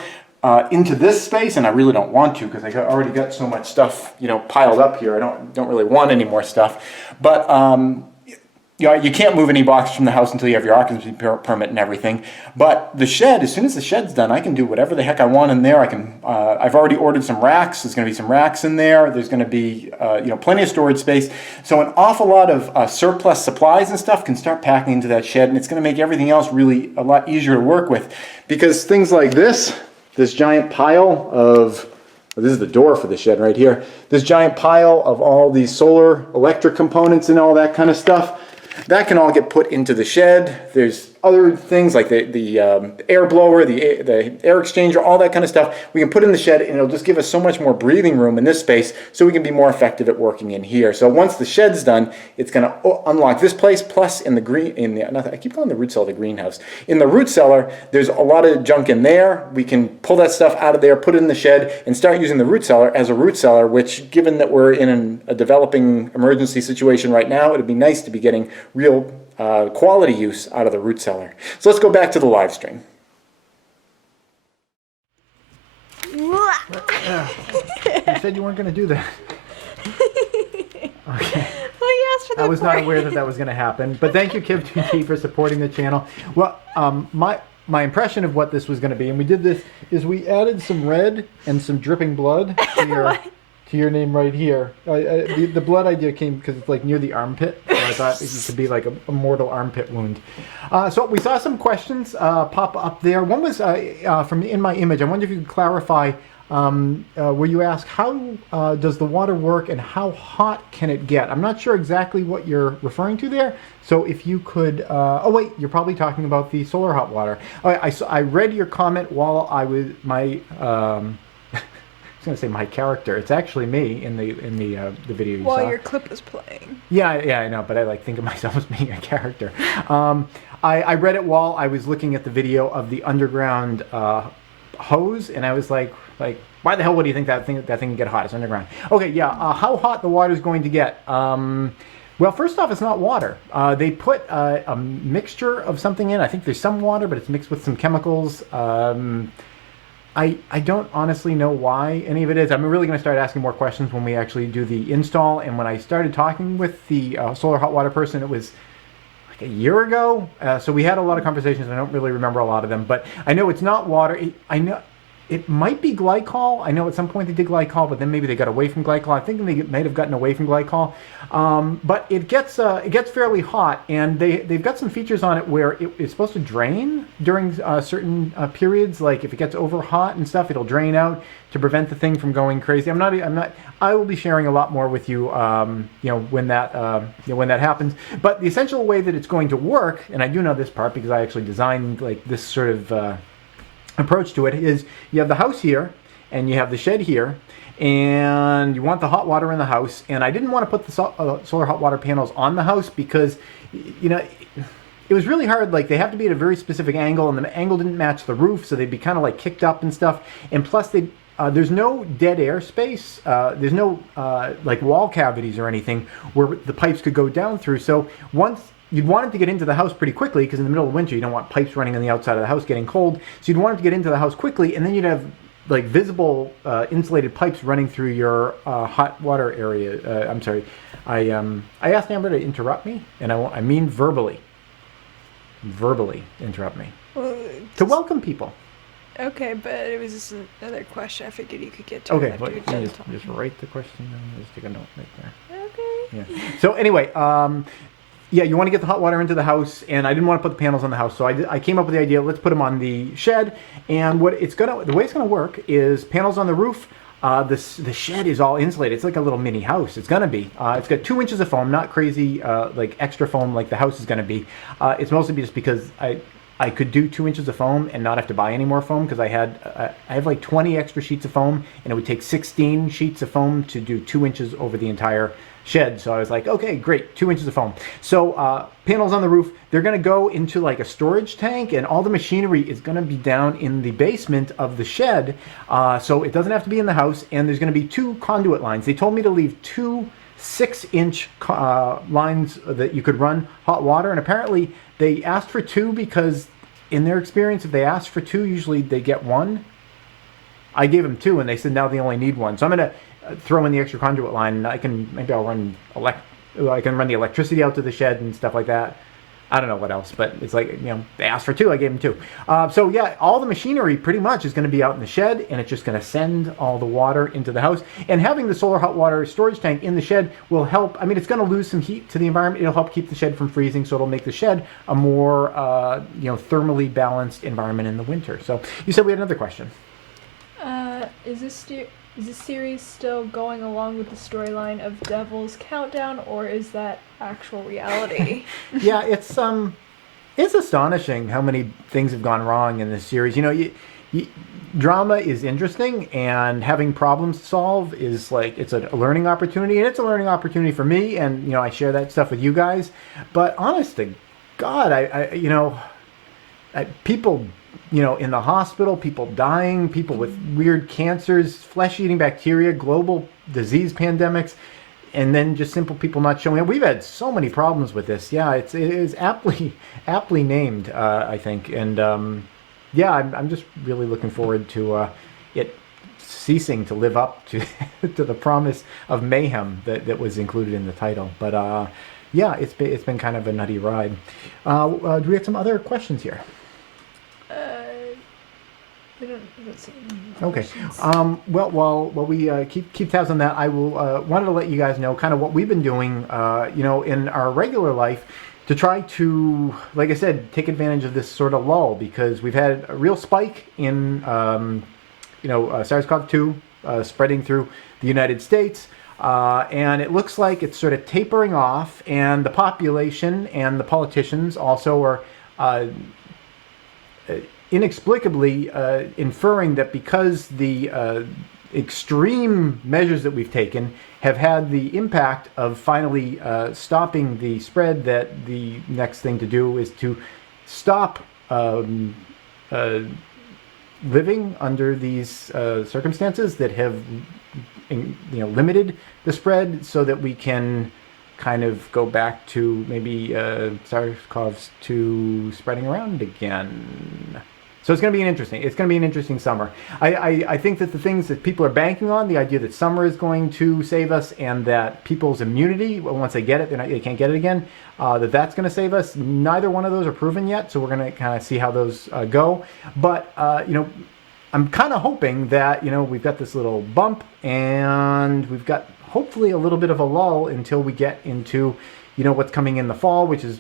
into this space, and I really don't want to, because I already got so much stuff piled up here. I don't really want any more stuff. But you can't move any boxes from the house until you have your occupancy permit and everything. But the shed, as soon as the shed's done, I can do whatever the heck I want in there. I've already ordered some racks. There's going to be some racks in there. There's going to be plenty of storage space. So an awful lot of surplus supplies and stuff can start packing into that shed, and it's going to make everything else really a lot easier to work with. Because things like this giant pile of, this is the door for the shed right here, this giant pile of all these solar electric components and all that kind of stuff, that can all get put into the shed. There's other things like the air blower, the air exchanger, all that kind of stuff we can put in the shed, and it'll just give us so much more breathing room in this space, so we can be more effective at working in here. So once the shed's done, it's going to unlock this place. Plus, in the I keep calling the root cellar the greenhouse. In the root cellar, there's a lot of junk in there. We can pull that stuff out of there, put it in the shed, and start using the root cellar as a root cellar. Which, given that we're in a developing emergency situation right now, it'd be nice to be getting real quality use out of the root cellar. So let's go back to the live stream. You said you weren't going to do that. Okay. Well, you asked for that. I was not aware that was going to happen, but thank you, Kim2T, for supporting the channel. Well, my impression of what this was going to be, and we did this, is we added some red and some dripping blood to your name right here. The blood idea came because it's like near the armpit, so I thought it could be like a mortal armpit wound. So we saw some questions pop up there. One was from in my image. I wonder if you could clarify where you ask, how does the water work and how hot can it get? I'm not sure exactly what you're referring to there. So if you could, oh wait, you're probably talking about the solar hot water. I read your comment while I was I was going to say my character. It's actually me in the video you saw. While your clip was playing. Yeah, I know, but I think of myself as being a character. I read it while I was looking at the video of the underground hose, and I was like, why the hell would you think that thing can get hot? It's underground. Okay, yeah. How hot the water is going to get? Well, first off, it's not water. They put a mixture of something in. I think there's some water, but it's mixed with some chemicals. I don't honestly know why any of it is. I'm really going to start asking more questions when we actually do the install. And when I started talking with the solar hot water person, it was a year ago. So we had a lot of conversations. I don't really remember a lot of them, but I know it's not water. I know it might be glycol. I know at some point they did glycol, but then maybe they got away from glycol. I think they might have gotten away from glycol. But it gets fairly hot, and they've got some features on it where it's supposed to drain during certain periods. Like if it gets over hot and stuff, it'll drain out to prevent the thing from going crazy. I will be sharing a lot more with you, when that happens. But the essential way that it's going to work, and I do know this part because I actually designed like this sort of approach to it, is you have the house here and you have the shed here, and you want the hot water in the house. And I didn't want to put the solar hot water panels on the house because, it was really hard. Like they have to be at a very specific angle, and the angle didn't match the roof, so they'd be kind of like kicked up and stuff. And plus there's no dead air space. There's no like wall cavities or anything where the pipes could go down through. So once you'd want it to get into the house pretty quickly, because in the middle of winter you don't want pipes running on the outside of the house getting cold. So you'd want it to get into the house quickly, and then you'd have like visible insulated pipes running through your hot water area. I'm sorry. I asked Amber to interrupt me, and I mean verbally interrupt me. To welcome people. Okay, but it was just another question. I figured you could get to okay, it. Okay, just write the question down. Just take a note right there. Okay. Yeah. So anyway, you want to get the hot water into the house, and I didn't want to put the panels on the house, so I came up with the idea. Let's put them on the shed, and the way it's gonna work is panels on the roof. The shed is all insulated. It's like a little mini house. It's gonna be. It's got 2 inches of foam, not crazy like extra foam like the house is gonna be. It's mostly just because I could do 2 inches of foam and not have to buy any more foam, because I have like 20 extra sheets of foam, and it would take 16 sheets of foam to do 2 inches over the entire shed. So I was like, okay, great, 2 inches of foam. So panels on the roof, they're going to go into like a storage tank, and all the machinery is going to be down in the basement of the shed. So it doesn't have to be in the house, and there's going to be 2 conduit lines. They told me to leave 2 6-inch lines that you could run hot water, and apparently they asked for 2 because in their experience, if they ask for 2, usually they get 1. I gave them 2, and they said now they only need 1. So I'm going to throw in the extra conduit line, and maybe I'll run I can run the electricity out to the shed and stuff like that. I don't know what else, but it's like, they asked for 2, I gave them 2. So yeah, all the machinery pretty much is going to be out in the shed, and it's just going to send all the water into the house. And having the solar hot water storage tank in the shed will help. I mean, it's going to lose some heat to the environment. It'll help keep the shed from freezing, so it'll make the shed a more, thermally balanced environment in the winter. So you said we had another question. Is this series still going along with the storyline of Devil's Countdown, or is that actual reality? Yeah, it's astonishing how many things have gone wrong in this series. Drama is interesting, and having problems to solve is like, it's a learning opportunity, and it's a learning opportunity for me, and I share that stuff with you guys. But honest to God, people in the hospital, people dying, people with weird cancers, flesh-eating bacteria, global disease pandemics, and then just simple people not showing up. We've had so many problems with this. Yeah, it is aptly named, I think. And I'm just really looking forward to it ceasing to live up to to the promise of mayhem that was included in the title. But it's been kind of a nutty ride. Do we have some other questions here? Okay. Well, while we keep tabs on that, I will wanted to let you guys know kind of what we've been doing, in our regular life, to try to, like I said, take advantage of this sort of lull, because we've had a real spike in, SARS-CoV-2 spreading through the United States. And it looks like it's sort of tapering off, and the population and the politicians also are inexplicably inferring that because the extreme measures that we've taken have had the impact of finally stopping the spread, that the next thing to do is to stop living under these circumstances that have limited the spread, so that we can kind of go back to maybe SARS-CoV-2 spreading around again. So it's going to be an interesting summer. I think that the things that people are banking on, the idea that summer is going to save us and that people's immunity, once they get it, they can't get it again, that's going to save us. Neither one of those are proven yet, so we're going to kind of see how those go. But, I'm kind of hoping that, we've got this little bump and we've got hopefully a little bit of a lull until we get into, what's coming in the fall, which is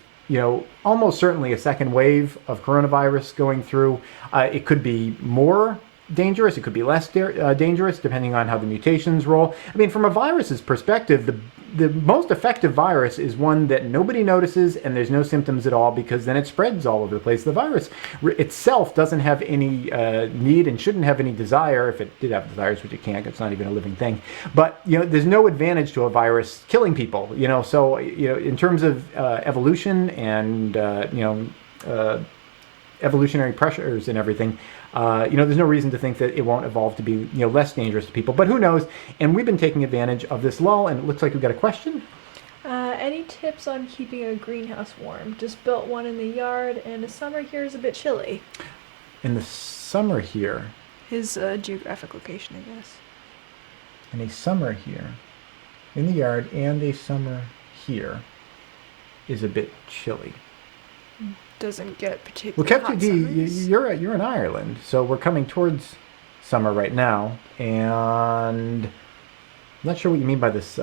almost certainly a second wave of coronavirus going through. It could be more dangerous. It could be less dangerous depending on how the mutations roll. I mean, from a virus's perspective, the most effective virus is one that nobody notices and there's no symptoms at all, because then it spreads all over the place. The virus itself doesn't have any need and shouldn't have any desire, if it did have desires, which it can't, it's not even a living thing. But, there's no advantage to a virus killing people, so, in terms of evolution and, evolutionary pressures and everything, there's no reason to think that it won't evolve to be, less dangerous to people. But who knows? And we've been taking advantage of this lull, and it looks like we've got a question. Any tips on keeping a greenhouse warm? Just built one in the yard, and the summer here is a bit chilly. In the summer here? His geographic location, I guess. In a summer here, in the yard, and a summer here is a bit chilly. Doesn't get particularly well, hot Kev, you're in Ireland, so we're coming towards summer right now, and I'm not sure what you mean by this.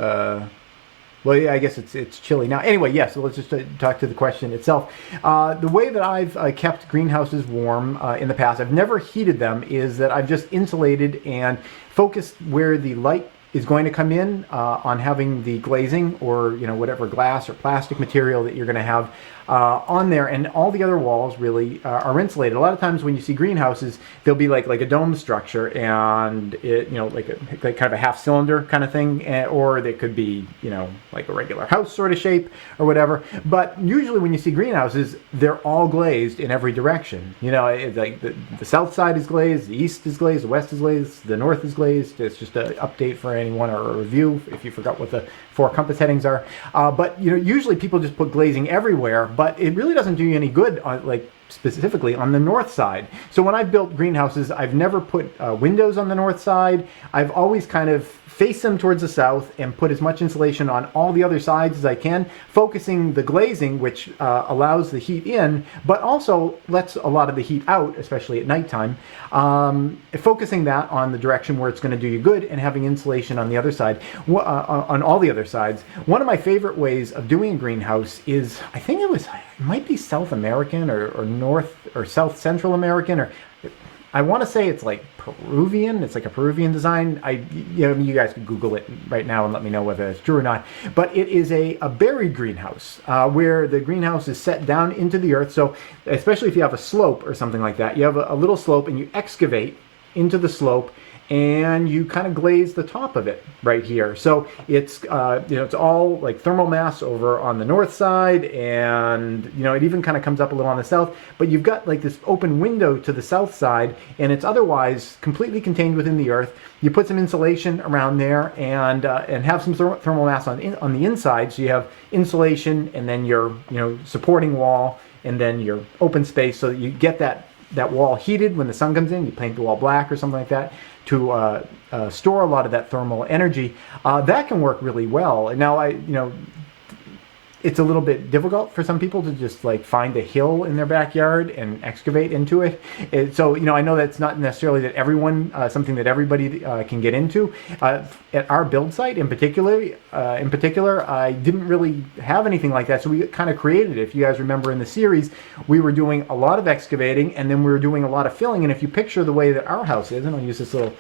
Well, yeah, I guess it's chilly now. Anyway, yeah. So let's just talk to the question itself. The way that I've kept greenhouses warm in the past, I've never heated them, is that I've just insulated and focused where the light is going to come in on having the glazing or whatever glass or plastic material that you're going to have on there, and all the other walls really are insulated. A lot of times when you see greenhouses, they'll be like a dome structure, and it like kind of a half cylinder kind of thing, or they could be like a regular house sort of shape or whatever. But usually when you see greenhouses, they're all glazed in every direction. It's like the south side is glazed, the east is glazed, the west is glazed, the north is glazed. It's just an update for anyone, or a review if you forgot what the 4 compass headings are. But usually people just put glazing everywhere, but it really doesn't do you any good on, specifically on the north side. So when I've built greenhouses, I've never put windows on the north side. I've always kind of faced them towards the south and put as much insulation on all the other sides as I can, focusing the glazing, which allows the heat in, but also lets a lot of the heat out, especially at nighttime, focusing that on the direction where it's going to do you good, and having insulation on the other side, on all the other sides. One of my favorite ways of doing a greenhouse is, I think it might be South American or North or South Central American, or I want to say it's like Peruvian. It's like a Peruvian design. You guys can Google it right now and let me know whether it's true or not. But it is a buried greenhouse where the greenhouse is set down into the earth. So especially if you have a slope or something like that, you have a little slope and you excavate into the slope, and you kind of glaze the top of it right here. So it's it's all like thermal mass over on the north side, and it even kind of comes up a little on the south, but you've got like this open window to the south side, and it's otherwise completely contained within the earth. You put some insulation around there, and have some thermal mass on the inside, so you have insulation, and then your supporting wall, and then your open space, so that you get that wall heated when the sun comes in. You paint the wall black or something like that to store a lot of that thermal energy. That can work really well. Now, it's a little bit difficult for some people to just find a hill in their backyard and excavate into it. So I know that's not necessarily that everyone, something that everybody can get into. At our build site in particular, I didn't really have anything like that, so we kind of created it. If you guys remember in the series, we were doing a lot of excavating, and then we were doing a lot of filling. And if you picture the way that our house is, and I'll use this little,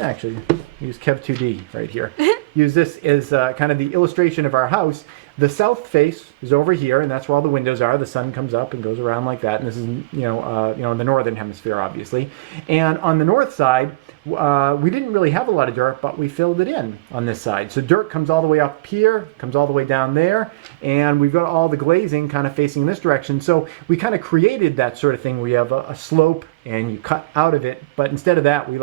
actually use Kev2D right here. Use this as kind of the illustration of our house. The south face is over here, and that's where all the windows are. The sun comes up and goes around like that, and this is in the northern hemisphere, obviously. And on the north side, we didn't really have a lot of dirt, but we filled it in on this side. So dirt comes all the way up here, comes all the way down there, and we've got all the glazing kind of facing this direction. So we kind of created that sort of thing where you have a slope and you cut out of it, but instead of that, we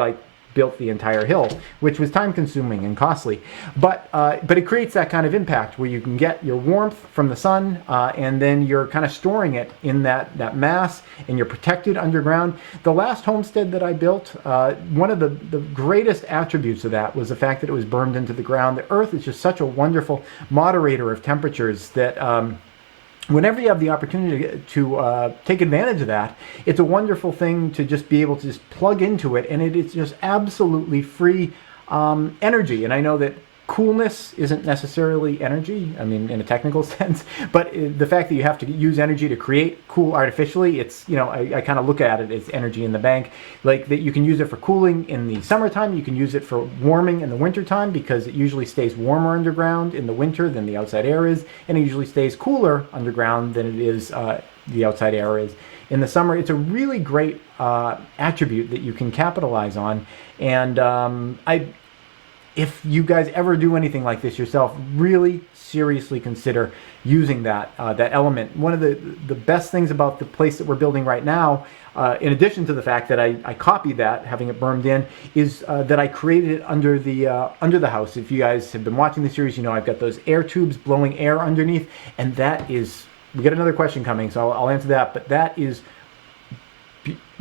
built the entire hill, which was time consuming and costly. But it creates that kind of impact where you can get your warmth from the sun, and then you're kind of storing it in that mass, and you're protected underground. The last homestead that I built, one of the greatest attributes of that was the fact that it was burned into the ground. The earth is just such a wonderful moderator of temperatures that whenever you have the opportunity to take advantage of that, it's a wonderful thing to just be able to just plug into it, and it's just absolutely free energy. And I know that coolness isn't necessarily energy, I mean, in a technical sense, but the fact that you have to use energy to create cool artificially, it's, you know, I kind of look at it as energy in the bank. Like that you can use it for cooling in the summertime, you can use it for warming in the wintertime, because it usually stays warmer underground in the winter than the outside air is, and it usually stays cooler underground than it is the outside air is in the summer. It's a really great attribute that you can capitalize on. And if you guys ever do anything like this yourself, really seriously consider using that element. One of the best things about the place that we're building right now, in addition to the fact that I copied that, having it burned in, is that I created it under the house. If you guys have been watching the series, you know I've got those air tubes blowing air underneath, and that is, we got another question coming, so I'll answer that, but that is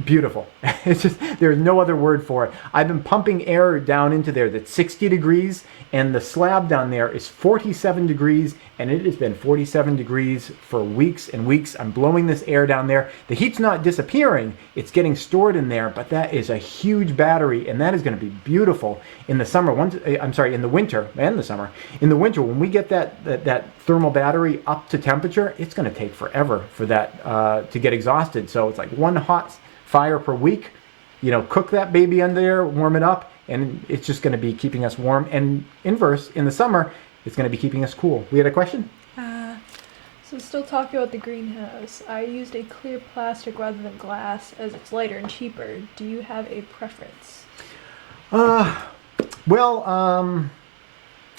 beautiful. It's just, there's no other word for it. I've been pumping air down into there that's 60 degrees, and the slab down there is 47 degrees, and it has been 47 degrees for weeks and weeks. I'm blowing this air down there. The heat's not disappearing, it's getting stored in there, but that is a huge battery, and that is going to be beautiful in the summer. In the winter and the summer. In the winter, when we get that thermal battery up to temperature, it's going to take forever for that to get exhausted. So it's like one hot fire per week, you know, cook that baby under there, warm it up, and it's just going to be keeping us warm. And inverse, in the summer, it's going to be keeping us cool. We had a question? So still talking about the greenhouse, I used a clear plastic rather than glass as it's lighter and cheaper. Do you have a preference?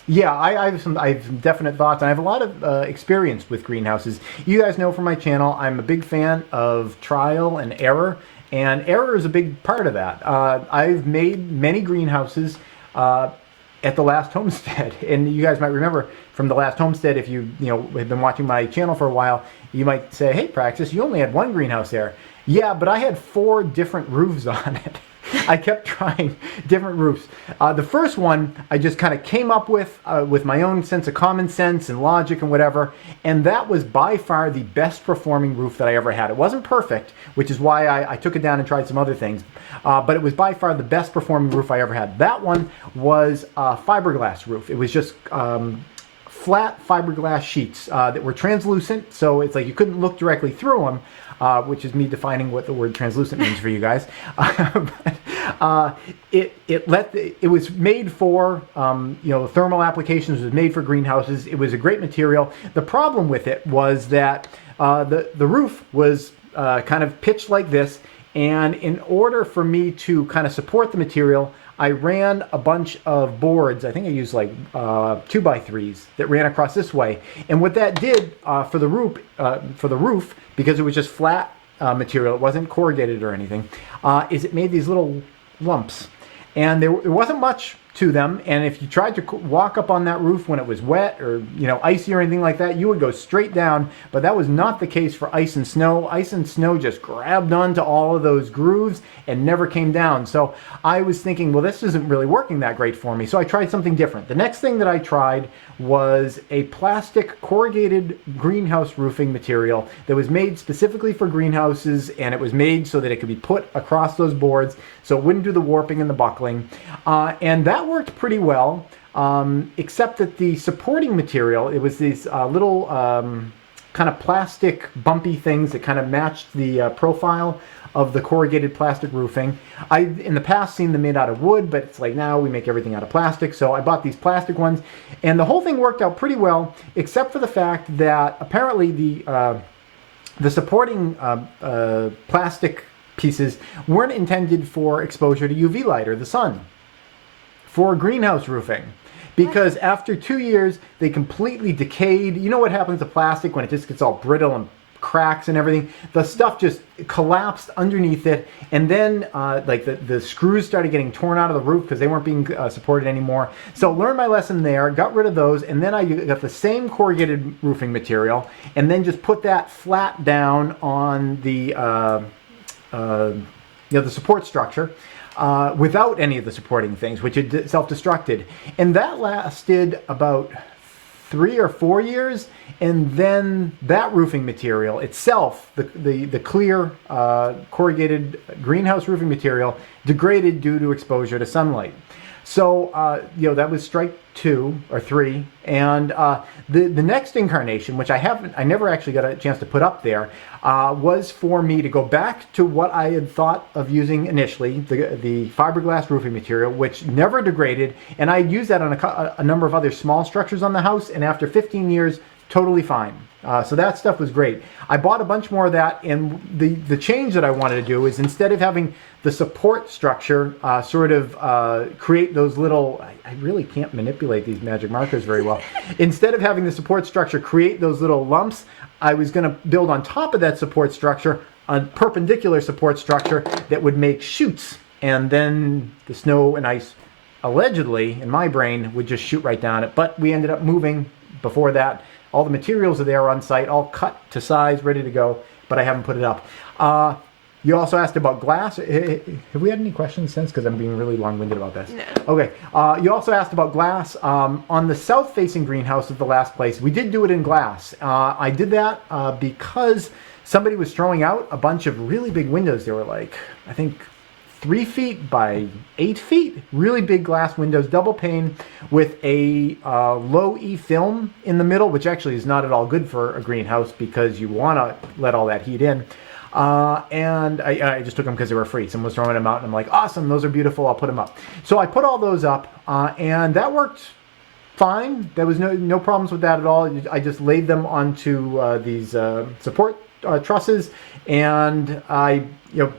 Yeah, I have some definite thoughts, and I have a lot of experience with greenhouses. You guys know from my channel, I'm a big fan of trial and error, and error is a big part of that. I've made many greenhouses at the last homestead, and you guys might remember from the last homestead, if you have been watching my channel for a while, you might say, hey Praxis, you only had one greenhouse there. Yeah, but I had 4 different roofs on it. I kept trying different roofs. The first one I just kind of came up with my own sense of common sense and logic and whatever, and that was by far the best performing roof that I ever had. It wasn't perfect, which is why I took it down and tried some other things, but it was by far the best performing roof I ever had. That one was a fiberglass roof. It was just flat fiberglass sheets that were translucent, so it's like you couldn't look directly through them. Which is me defining what the word translucent means for you guys. It was made for thermal applications. It was made for greenhouses. It was a great material. The problem with it was that the roof was kind of pitched like this, and in order for me to kind of support the material, I ran a bunch of boards. I think I used like 2x3s that ran across this way. And what that did for the roof, because it was just flat material, it wasn't corrugated or anything, is it made these little lumps. And there wasn't much to them, and if you tried to walk up on that roof when it was wet or icy or anything like that, you would go straight down. But that was not the case for ice and snow. Ice and snow just grabbed onto all of those grooves and never came down. So I was thinking, well, this isn't really working that great for me. So I tried something different. The next thing that I tried was a plastic corrugated greenhouse roofing material that was made specifically for greenhouses, and it was made so that it could be put across those boards so it wouldn't do the warping and the buckling. And that worked pretty well, except that the supporting material, it was these little kind of plastic bumpy things that kind of matched the profile of the corrugated plastic roofing. I, in the past, seen them made out of wood, but it's like now we make everything out of plastic, so I bought these plastic ones, and the whole thing worked out pretty well, except for the fact that apparently the supporting plastic pieces weren't intended for exposure to UV light or the sun for greenhouse roofing, because after 2 years they completely decayed. You know what happens to plastic when it just gets all brittle and cracks and everything. The stuff just collapsed underneath it, and then like the screws started getting torn out of the roof because they weren't being supported anymore. So learned my lesson there, got rid of those, and then I got the same corrugated roofing material, and then just put that flat down on the the support structure. Without any of the supporting things, which had self-destructed. And that lasted about 3 or 4 years, and then that roofing material itself, the clear corrugated greenhouse roofing material, degraded due to exposure to sunlight. So, that was strike 2 or 3, and the next incarnation, which I never actually got a chance to put up there, was for me to go back to what I had thought of using initially, the fiberglass roofing material, which never degraded, and I used that on a number of other small structures on the house, and after 15 years, totally fine. So that stuff was great. I bought a bunch more of that, and the change that I wanted to do is, instead of having the support structure create those little, I really can't manipulate these magic markers very well. Instead of having the support structure create those little lumps, I was going to build on top of that support structure a perpendicular support structure that would make chutes, and then the snow and ice, allegedly, in my brain, would just shoot right down it. But we ended up moving before that. All the materials are there on site, all cut to size, ready to go, but I haven't put it up. You also asked about glass. Have we had any questions since? Because I'm being really long-winded about this. No. Okay. You also asked about glass. On the south-facing greenhouse of the last place, we did do it in glass. I did that because somebody was throwing out a bunch of really big windows. They were like, I think, 3 feet by 8 feet. Really big glass windows, double pane, with a low E film in the middle, which actually is not at all good for a greenhouse because you want to let all that heat in. And I just took them because they were free. Someone was throwing them out, and I'm like, awesome, those are beautiful, I'll put them up. So I put all those up, and that worked fine. There was no problems with that at all. I just laid them onto these support trusses, and I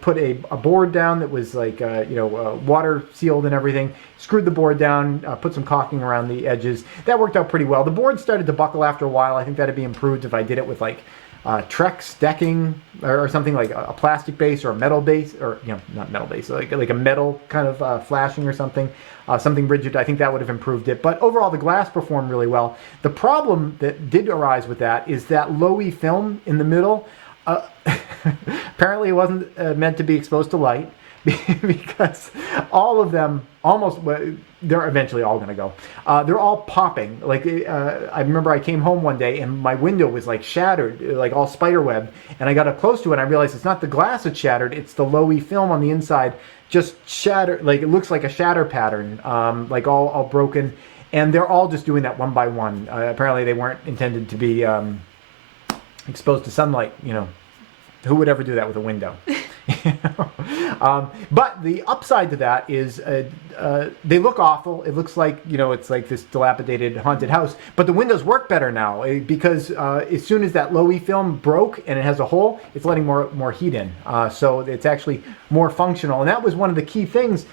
put a board down that was like water sealed and everything, screwed the board down, put some caulking around the edges. That worked out pretty well. The board started to buckle after a while. I think that'd be improved if I did it with like Trex decking or something, like a plastic base or a metal base, or not metal base, like a metal kind of flashing or something, something rigid. I think that would have improved it. But overall, the glass performed really well. The problem that did arise with that is that low E film in the middle. Apparently, it wasn't meant to be exposed to light, because all of them they're eventually all going to go. They're all popping. Like I remember I came home one day and my window was like shattered, like all spider web, and I got up close to it and I realized it's not the glass that's shattered, it's the low E film on the inside just shattered. Like it looks like a shatter pattern, like all broken, and they're all just doing that one by one. Apparently they weren't intended to be exposed to sunlight. Who would ever do that with a window? But the upside to that is they look awful. It looks like, it's like this dilapidated haunted house, but the windows work better now because as soon as that low E film broke and it has a hole, it's letting more heat in. So it's actually more functional. And that was one of the key things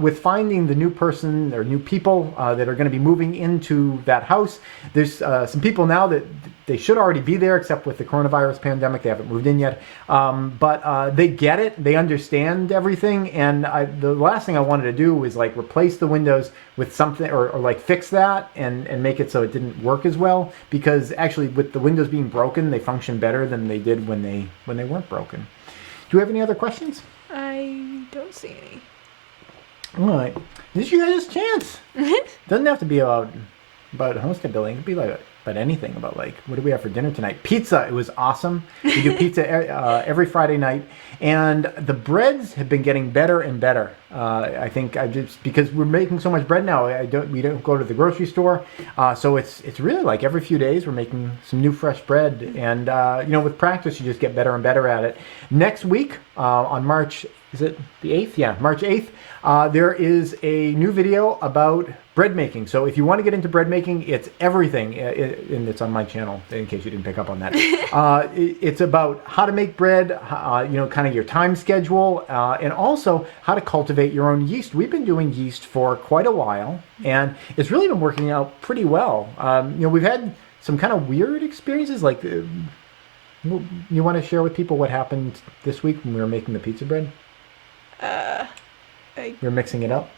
with finding the new person or new people that are going to be moving into that house. There's some people now that they should already be there, except with the coronavirus pandemic, they haven't moved in yet. But they get it, they understand everything, and the last thing I wanted to do was like replace the windows with something, or like fix that and make it so it didn't work as well, because actually with the windows being broken, they function better than they did when they weren't broken. Do you have any other questions? I don't see any. All right, this is your guys' chance. Doesn't have to be about Homestead building. It could be like about anything, about like, what do we have for dinner tonight? Pizza. It was awesome. We do pizza every Friday night, and the breads have been getting better and better. I think because we're making so much bread now, we don't go to the grocery store, so it's really like every few days we're making some new fresh bread, and with practice you just get better and better at it. Next week on March, is it the 8th? Yeah, March 8th, there is a new video about bread making. So if you want to get into bread making, it's everything, and it's on my channel, in case you didn't pick up on that. It's about how to make bread, kind of your time schedule, and also how to cultivate your own yeast. We've been doing yeast for quite a while, and it's really been working out pretty well. We've had some kind of weird experiences, like You want to share with people what happened this week when we were making the pizza bread? We were mixing it up.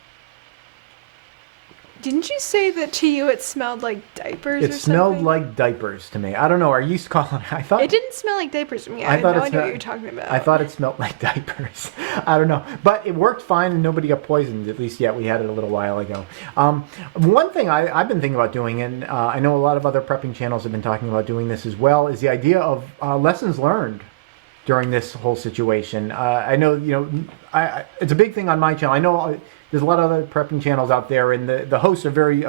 Didn't you say that to you it smelled like diapers? It smelled like diapers to me. I don't know. Are you calling? I thought it didn't smell like diapers to me. I had no idea what you were talking about. I thought it smelled like diapers. I don't know, but it worked fine and nobody got poisoned. At least yet. We had it a little while ago. One thing I've been thinking about doing, and I know a lot of other prepping channels have been talking about doing this as well, is the idea of lessons learned during this whole situation. I know, it's a big thing on my channel. I know there's a lot of other prepping channels out there, and the hosts are very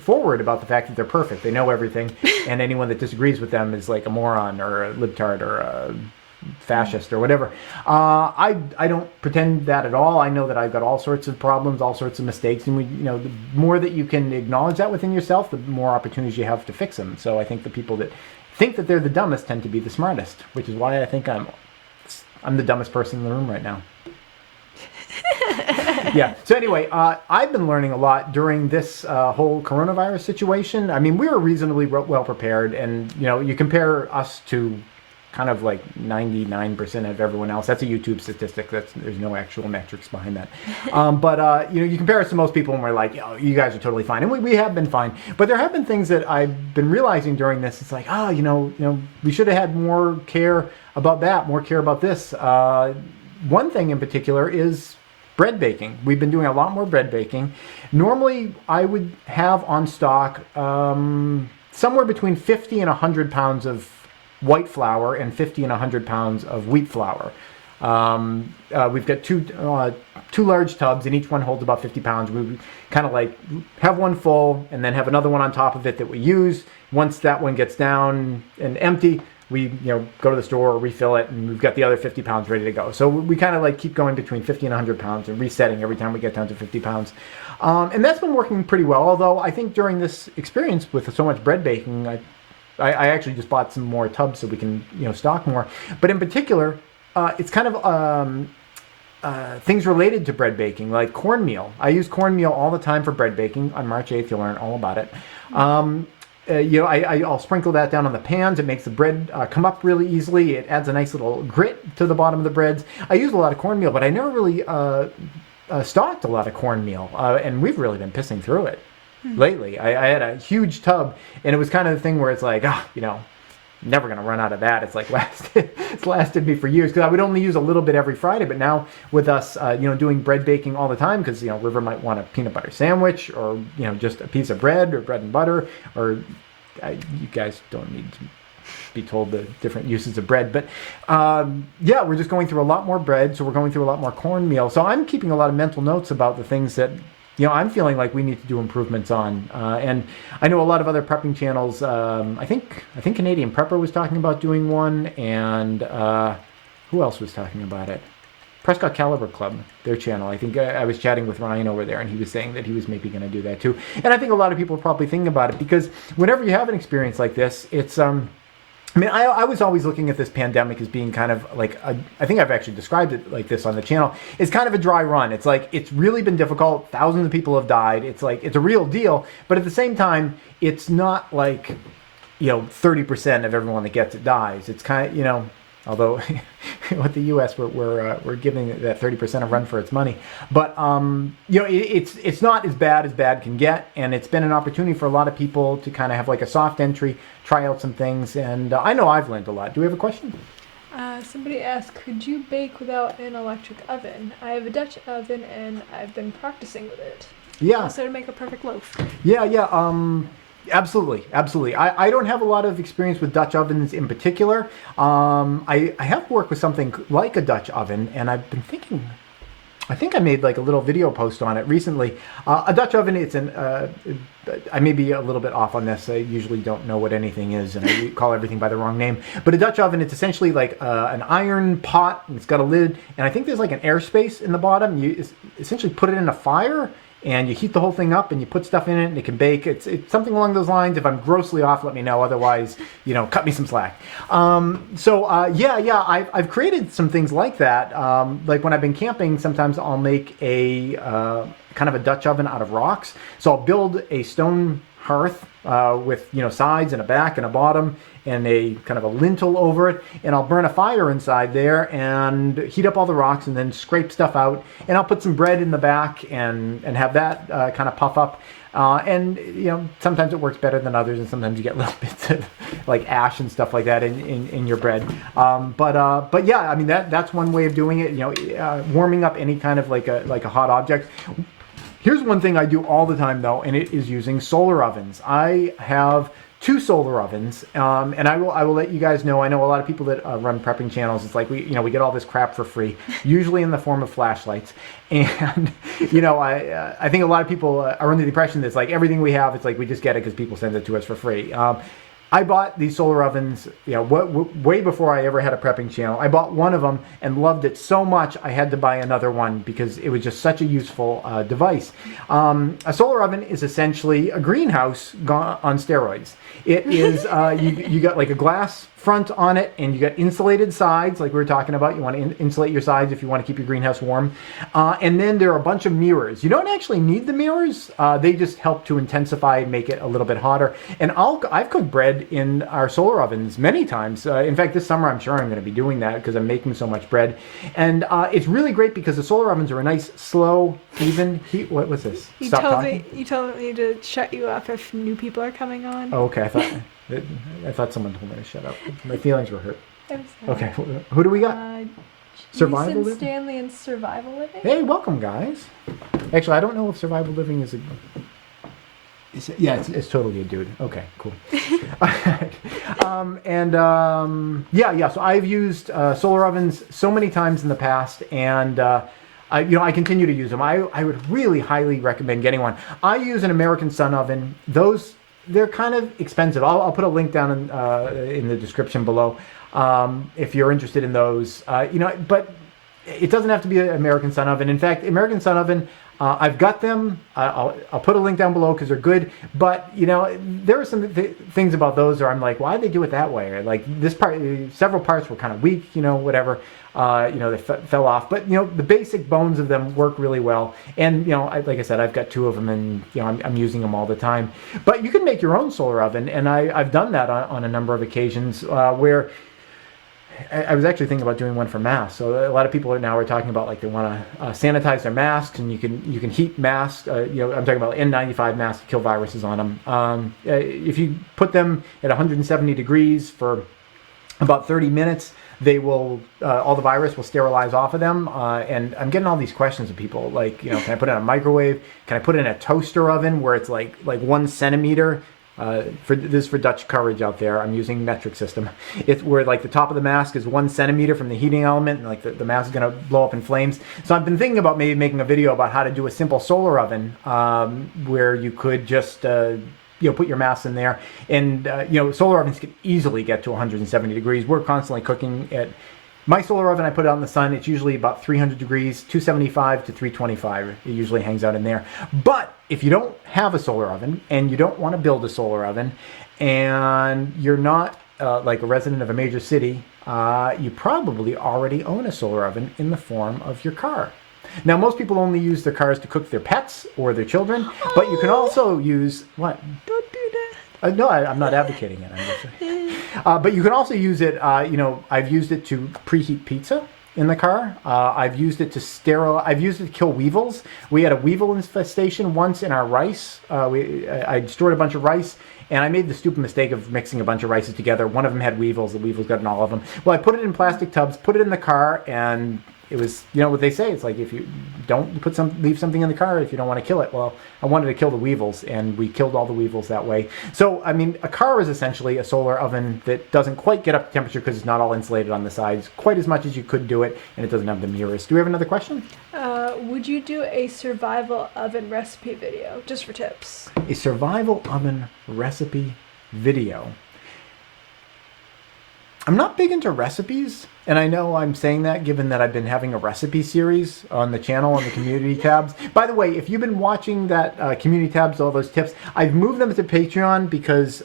forward about the fact that they're perfect. They know everything, and anyone that disagrees with them is like a moron or a libtard or a fascist or whatever. I don't pretend that at all. I know that I've got all sorts of problems, all sorts of mistakes, and the more that you can acknowledge that within yourself, the more opportunities you have to fix them. So I think the people that think that they're the dumbest tend to be the smartest, which is why I think I'm the dumbest person in the room right now. Yeah. So anyway, I've been learning a lot during this whole coronavirus situation. I mean, we were reasonably well prepared, and you compare us to kind of like 99% of everyone else. That's a YouTube statistic. There's no actual metrics behind that. But you compare us to most people, and we're like, oh, you guys are totally fine, and we have been fine. But there have been things that I've been realizing during this. It's like, we should have had more care about that, more care about this. One thing in particular is bread baking. We've been doing a lot more bread baking. Normally, I would have on stock somewhere between 50 and 100 pounds of white flour and 50 and 100 pounds of wheat flour. We've got two large tubs, and each one holds about 50 pounds. We kind of like have one full and then have another one on top of it that we use. Once that one gets down and empty, we go to the store, refill it, and we've got the other 50 pounds ready to go. So we kind of like keep going between 50 and 100 pounds and resetting every time we get down to 50 pounds. And that's been working pretty well, although I think during this experience with so much bread baking, I actually just bought some more tubs so we can stock more. But in particular, it's kind of things related to bread baking, like cornmeal. I use cornmeal all the time for bread baking. On March 8th, you'll learn all about it. I'll sprinkle that down on the pans. It makes the bread come up really easily. It adds a nice little grit to the bottom of the breads. I use a lot of cornmeal, but I never really stocked a lot of cornmeal, and we've really been pissing through it lately. I had a huge tub, and it was kind of the thing where it's like, never going to run out of that. It's like it's lasted me for years, because I would only use a little bit every Friday. But now with us, doing bread baking all the time, because River might want a peanut butter sandwich, or just a piece of bread or bread and butter, or you guys don't need to be told the different uses of bread. But we're just going through a lot more bread, so we're going through a lot more cornmeal. So I'm keeping a lot of mental notes about the things that I'm feeling like we need to do improvements on. And I know a lot of other prepping channels. I think Canadian Prepper was talking about doing one, and who else was talking about it? Prescott Caliber Club, their channel. I think I was chatting with Ryan over there, and he was saying that he was maybe going to do that too. And I think a lot of people are probably thinking about it, because whenever you have an experience like this, it's I was always looking at this pandemic as being kind of like, I think I've actually described it like this on the channel. It's kind of a dry run. It's like, it's really been difficult. Thousands of people have died. It's like, it's a real deal. But at the same time, it's not like, 30% of everyone that gets it dies. It's kind of, although with the U.S. we're giving that 30% a run for its money. But, it's not as bad can get. And it's been an opportunity for a lot of people to kind of have like a soft entry, try out some things. And I know I've learned a lot. Do we have a question? Somebody asked, could you bake without an electric oven? I have a Dutch oven, and I've been practicing with it. Yeah. Also to make a perfect loaf. Yeah. Absolutely. I don't have a lot of experience with Dutch ovens in particular. I have worked with something like a Dutch oven, and I've been thinking, I think I made like a little video post on it recently. A Dutch oven, I may be a little bit off on this. I usually don't know what anything is, and I call everything by the wrong name. But a Dutch oven, it's essentially like an iron pot, and it's got a lid, and I think there's like an airspace in the bottom. You essentially put it in a fire, and you heat the whole thing up, and you put stuff in it, and it can bake. It's something along those lines. If I'm grossly off, let me know. Otherwise, cut me some slack. I've created some things like that. Like when I've been camping, sometimes I'll make a kind of a Dutch oven out of rocks. So I'll build a stone hearth with, you know, sides and a back and a bottom and a kind of a lintel over it, and I'll burn a fire inside there and heat up all the rocks and then scrape stuff out, and I'll put some bread in the back and have that kind of puff up. And you know, sometimes it works better than others, and sometimes you get little bits of like ash and stuff like that in your bread. But yeah, I mean that's one way of doing it. You know, warming up any kind of like a hot object. Here's one thing I do all the time though, and it is using solar ovens. I have 2 solar ovens, and I will let you guys know. I know a lot of people that run prepping channels. It's like we get all this crap for free, usually in the form of flashlights. And you know, I think a lot of people are under the impression that it's like everything we have, it's like we just get it because people send it to us for free. I bought these solar ovens, you know, way before I ever had a prepping channel. I bought one of them and loved it so much I had to buy another one because it was just such a useful device. A solar oven is essentially a greenhouse on steroids. It is, you got like a glass front on it, and you got insulated sides like we were talking about. You want to insulate your sides if you want to keep your greenhouse warm. And then there are a bunch of mirrors. You don't actually need the mirrors. They just help to intensify and make it a little bit hotter. And I've cooked bread in our solar ovens many times. In fact, this summer I'm sure I'm going to be doing that because I'm making so much bread. And it's really great because the solar ovens are a nice, slow, even heat. What was this? Stop talking? You told me to shut you up if new people are coming on. Oh, okay. I thought someone told me to shut up. My feelings were hurt. I'm sorry. Okay, who do we got? Survival Jason Living? Stanley and Survival Living? Hey, welcome, guys. Actually, I don't know if Survival Living is a... it's totally a dude. Okay, cool. Yeah, so I've used solar ovens so many times in the past, and I continue to use them. I would really highly recommend getting one. I use an American Sun oven. They're kind of expensive. I'll put a link down in the description below if you're interested in those. But it doesn't have to be an American Sun oven. In fact, American Sun oven, I've got them. I'll put a link down below because they're good. But there are some things about those where I'm like, why did they do it that way? Like this part, several parts were kind of weak. Whatever. They fell off. But the basic bones of them work really well. And like I said, I've got 2 of them, and I'm using them all the time. But you can make your own solar oven, and I've done that on a number of occasions where. I was actually thinking about doing one for masks. So a lot of people now are talking about like they want to sanitize their masks, and you can heat masks. I'm talking about N95 masks to kill viruses on them. If you put them at 170 degrees for about 30 minutes, they will all the virus will sterilize off of them. And I'm getting all these questions of people like, can I put it in a microwave? Can I put it in a toaster oven where it's like 1 centimeter? This is for Dutch courage out there. I'm using metric system. It's where like the top of the mask is 1 centimeter from the heating element, and like the mask is going to blow up in flames. So I've been thinking about maybe making a video about how to do a simple solar oven where you could just put your mask in there, and solar ovens can easily get to 170 degrees. We're constantly cooking at my solar oven. I put it out in the sun. It's usually about 300 degrees, 275 to 325. It usually hangs out in there. But if you don't have a solar oven and you don't want to build a solar oven, and you're not like a resident of a major city, you probably already own a solar oven in the form of your car. Now, most people only use their cars to cook their pets or their children, but you can also use what? Don't do that. No, I'm not advocating it. I'm just saying. But you can also use it, I've used it to preheat pizza in the car. I've used it to kill weevils. We had a weevil infestation once in our rice. I stored a bunch of rice, and I made the stupid mistake of mixing a bunch of rices together. One of them had weevils. The weevils got in all of them. Well, I put it in plastic tubs, put it in the car, and it was, what they say. It's like if you don't leave something in the car if you don't want to kill it. Well, I wanted to kill the weevils, and we killed all the weevils that way. So, I mean, a car is essentially a solar oven that doesn't quite get up to temperature because it's not all insulated on the sides quite as much as you could do it, and it doesn't have the mirrors. Do we have another question? Would you do a survival oven recipe video, just for tips? A survival oven recipe video. I'm not big into recipes, and I know I'm saying that given that I've been having a recipe series on the channel on the community tabs. By the way, if you've been watching that community tabs, all those tips, I've moved them to Patreon because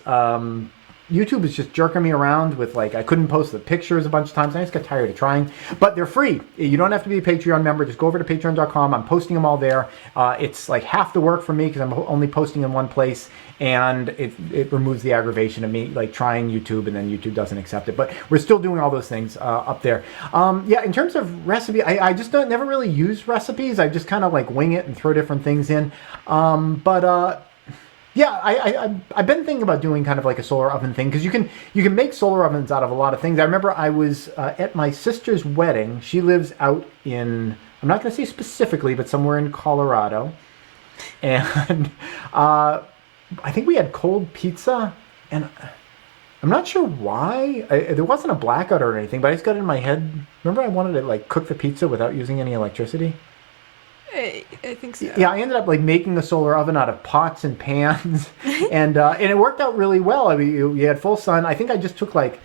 YouTube is just jerking me around with like, I couldn't post the pictures a bunch of times. I just got tired of trying, but they're free. You don't have to be a Patreon member. Just go over to patreon.com. I'm posting them all there. It's like half the work for me because I'm only posting in one place, and it removes the aggravation of me like trying YouTube and then YouTube doesn't accept it. But we're still doing all those things up there. Yeah, in terms of recipe, I just never really use recipes. I just kind of like wing it and throw different things in. Yeah, I've been thinking about doing kind of like a solar oven thing, because you can make solar ovens out of a lot of things. I remember I was at my sister's wedding. She lives out in, I'm not going to say specifically, but somewhere in Colorado. And I think we had cold pizza, and I'm not sure why. There wasn't a blackout or anything, but I just got it in my head. Remember I wanted to like cook the pizza without using any electricity? I think so. Yeah, I ended up like making a solar oven out of pots and pans, and it worked out really well. I mean, you had full sun. I think I just took like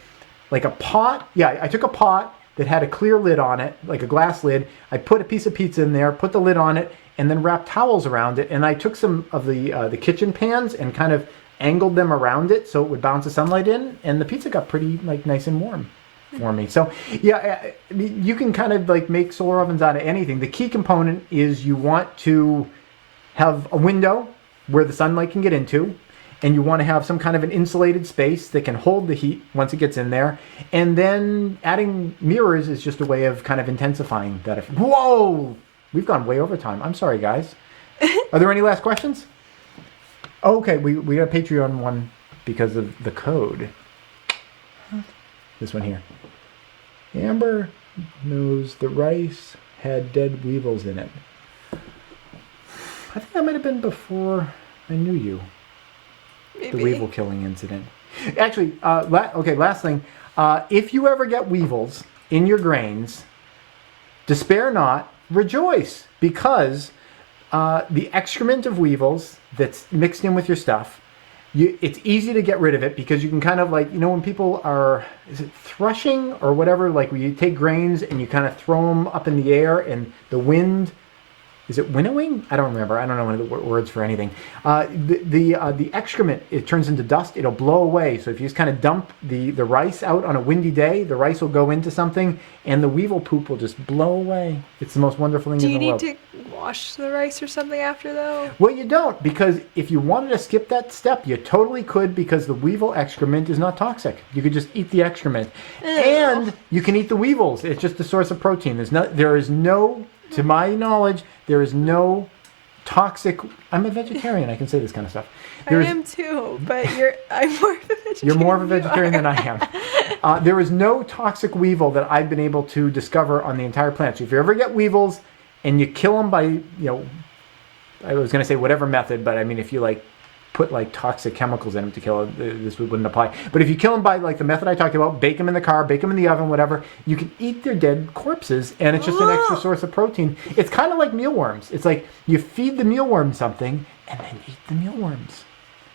a pot. Yeah, I took a pot that had a clear lid on it, like a glass lid. I put a piece of pizza in there, put the lid on it, and then wrapped towels around it. And I took some of the kitchen pans and kind of angled them around it so it would bounce the sunlight in, and the pizza got pretty like nice and warm for me. So yeah, you can kind of like make solar ovens out of anything. The key component is you want to have a window where the sunlight can get into, and you want to have some kind of an insulated space that can hold the heat once it gets in there. And then adding mirrors is just a way of kind of intensifying that effect. Whoa! We've gone way over time. I'm sorry, guys. Are there any last questions? Okay, we got a Patreon one because of the code. This one here. Amber knows the rice had dead weevils in it. I think that might have been before I knew you. Maybe. The weevil killing incident. Actually, okay, last thing. If you ever get weevils in your grains, despair not, rejoice, because the excrement of weevils that's mixed in with your stuff, it's easy to get rid of it, because you can kind of like, you know, when people are, is it threshing or whatever, like where you take grains and you kind of throw them up in the air and the wind, is it winnowing? I don't remember. I don't know one of the words for anything. The excrement, it turns into dust. It'll blow away. So if you just kind of dump the rice out on a windy day, the rice will go into something and the weevil poop will just blow away. It's the most wonderful thing in the world. Do you need to wash the rice or something after, though? Well, you don't, because if you wanted to skip that step, you totally could, because the weevil excrement is not toxic. You could just eat the excrement. Ew. And you can eat the weevils. It's just a source of protein. There is no, to my knowledge, there is no toxic. I'm a vegetarian. I can say this kind of stuff. I am too, but I'm more of a vegetarian. You're more of a vegetarian than I am. There is no toxic weevil that I've been able to discover on the entire planet. So if you ever get weevils and you kill them by, you know, I was going to say whatever method, but I mean, if you like put like toxic chemicals in them to kill them, this wouldn't apply. But if you kill them by like the method I talked about, bake them in the car, bake them in the oven, whatever, you can eat their dead corpses, and it's just an extra source of protein. It's kind of like mealworms. It's like you feed the mealworm something and then eat the mealworms.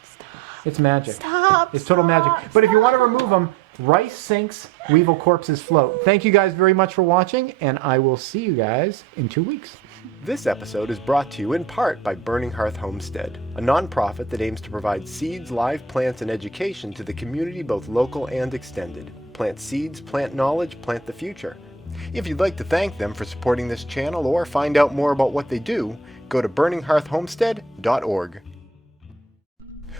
Stop. It's magic. Stop. It's total magic. But if you want to remove them, rice sinks, weevil corpses float. Thank you guys very much for watching, and I will see you guys in 2 weeks. This episode is brought to you in part by Burning Hearth Homestead, a nonprofit that aims to provide seeds, live plants, and education to the community, both local and extended. Plant seeds, plant knowledge, plant the future. If you'd like to thank them for supporting this channel or find out more about what they do, go to burninghearthhomestead.org.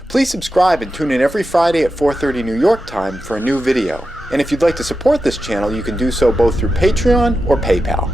Please subscribe and tune in every Friday at 4:30 New York time for a new video. And if you'd like to support this channel, you can do so both through Patreon or PayPal.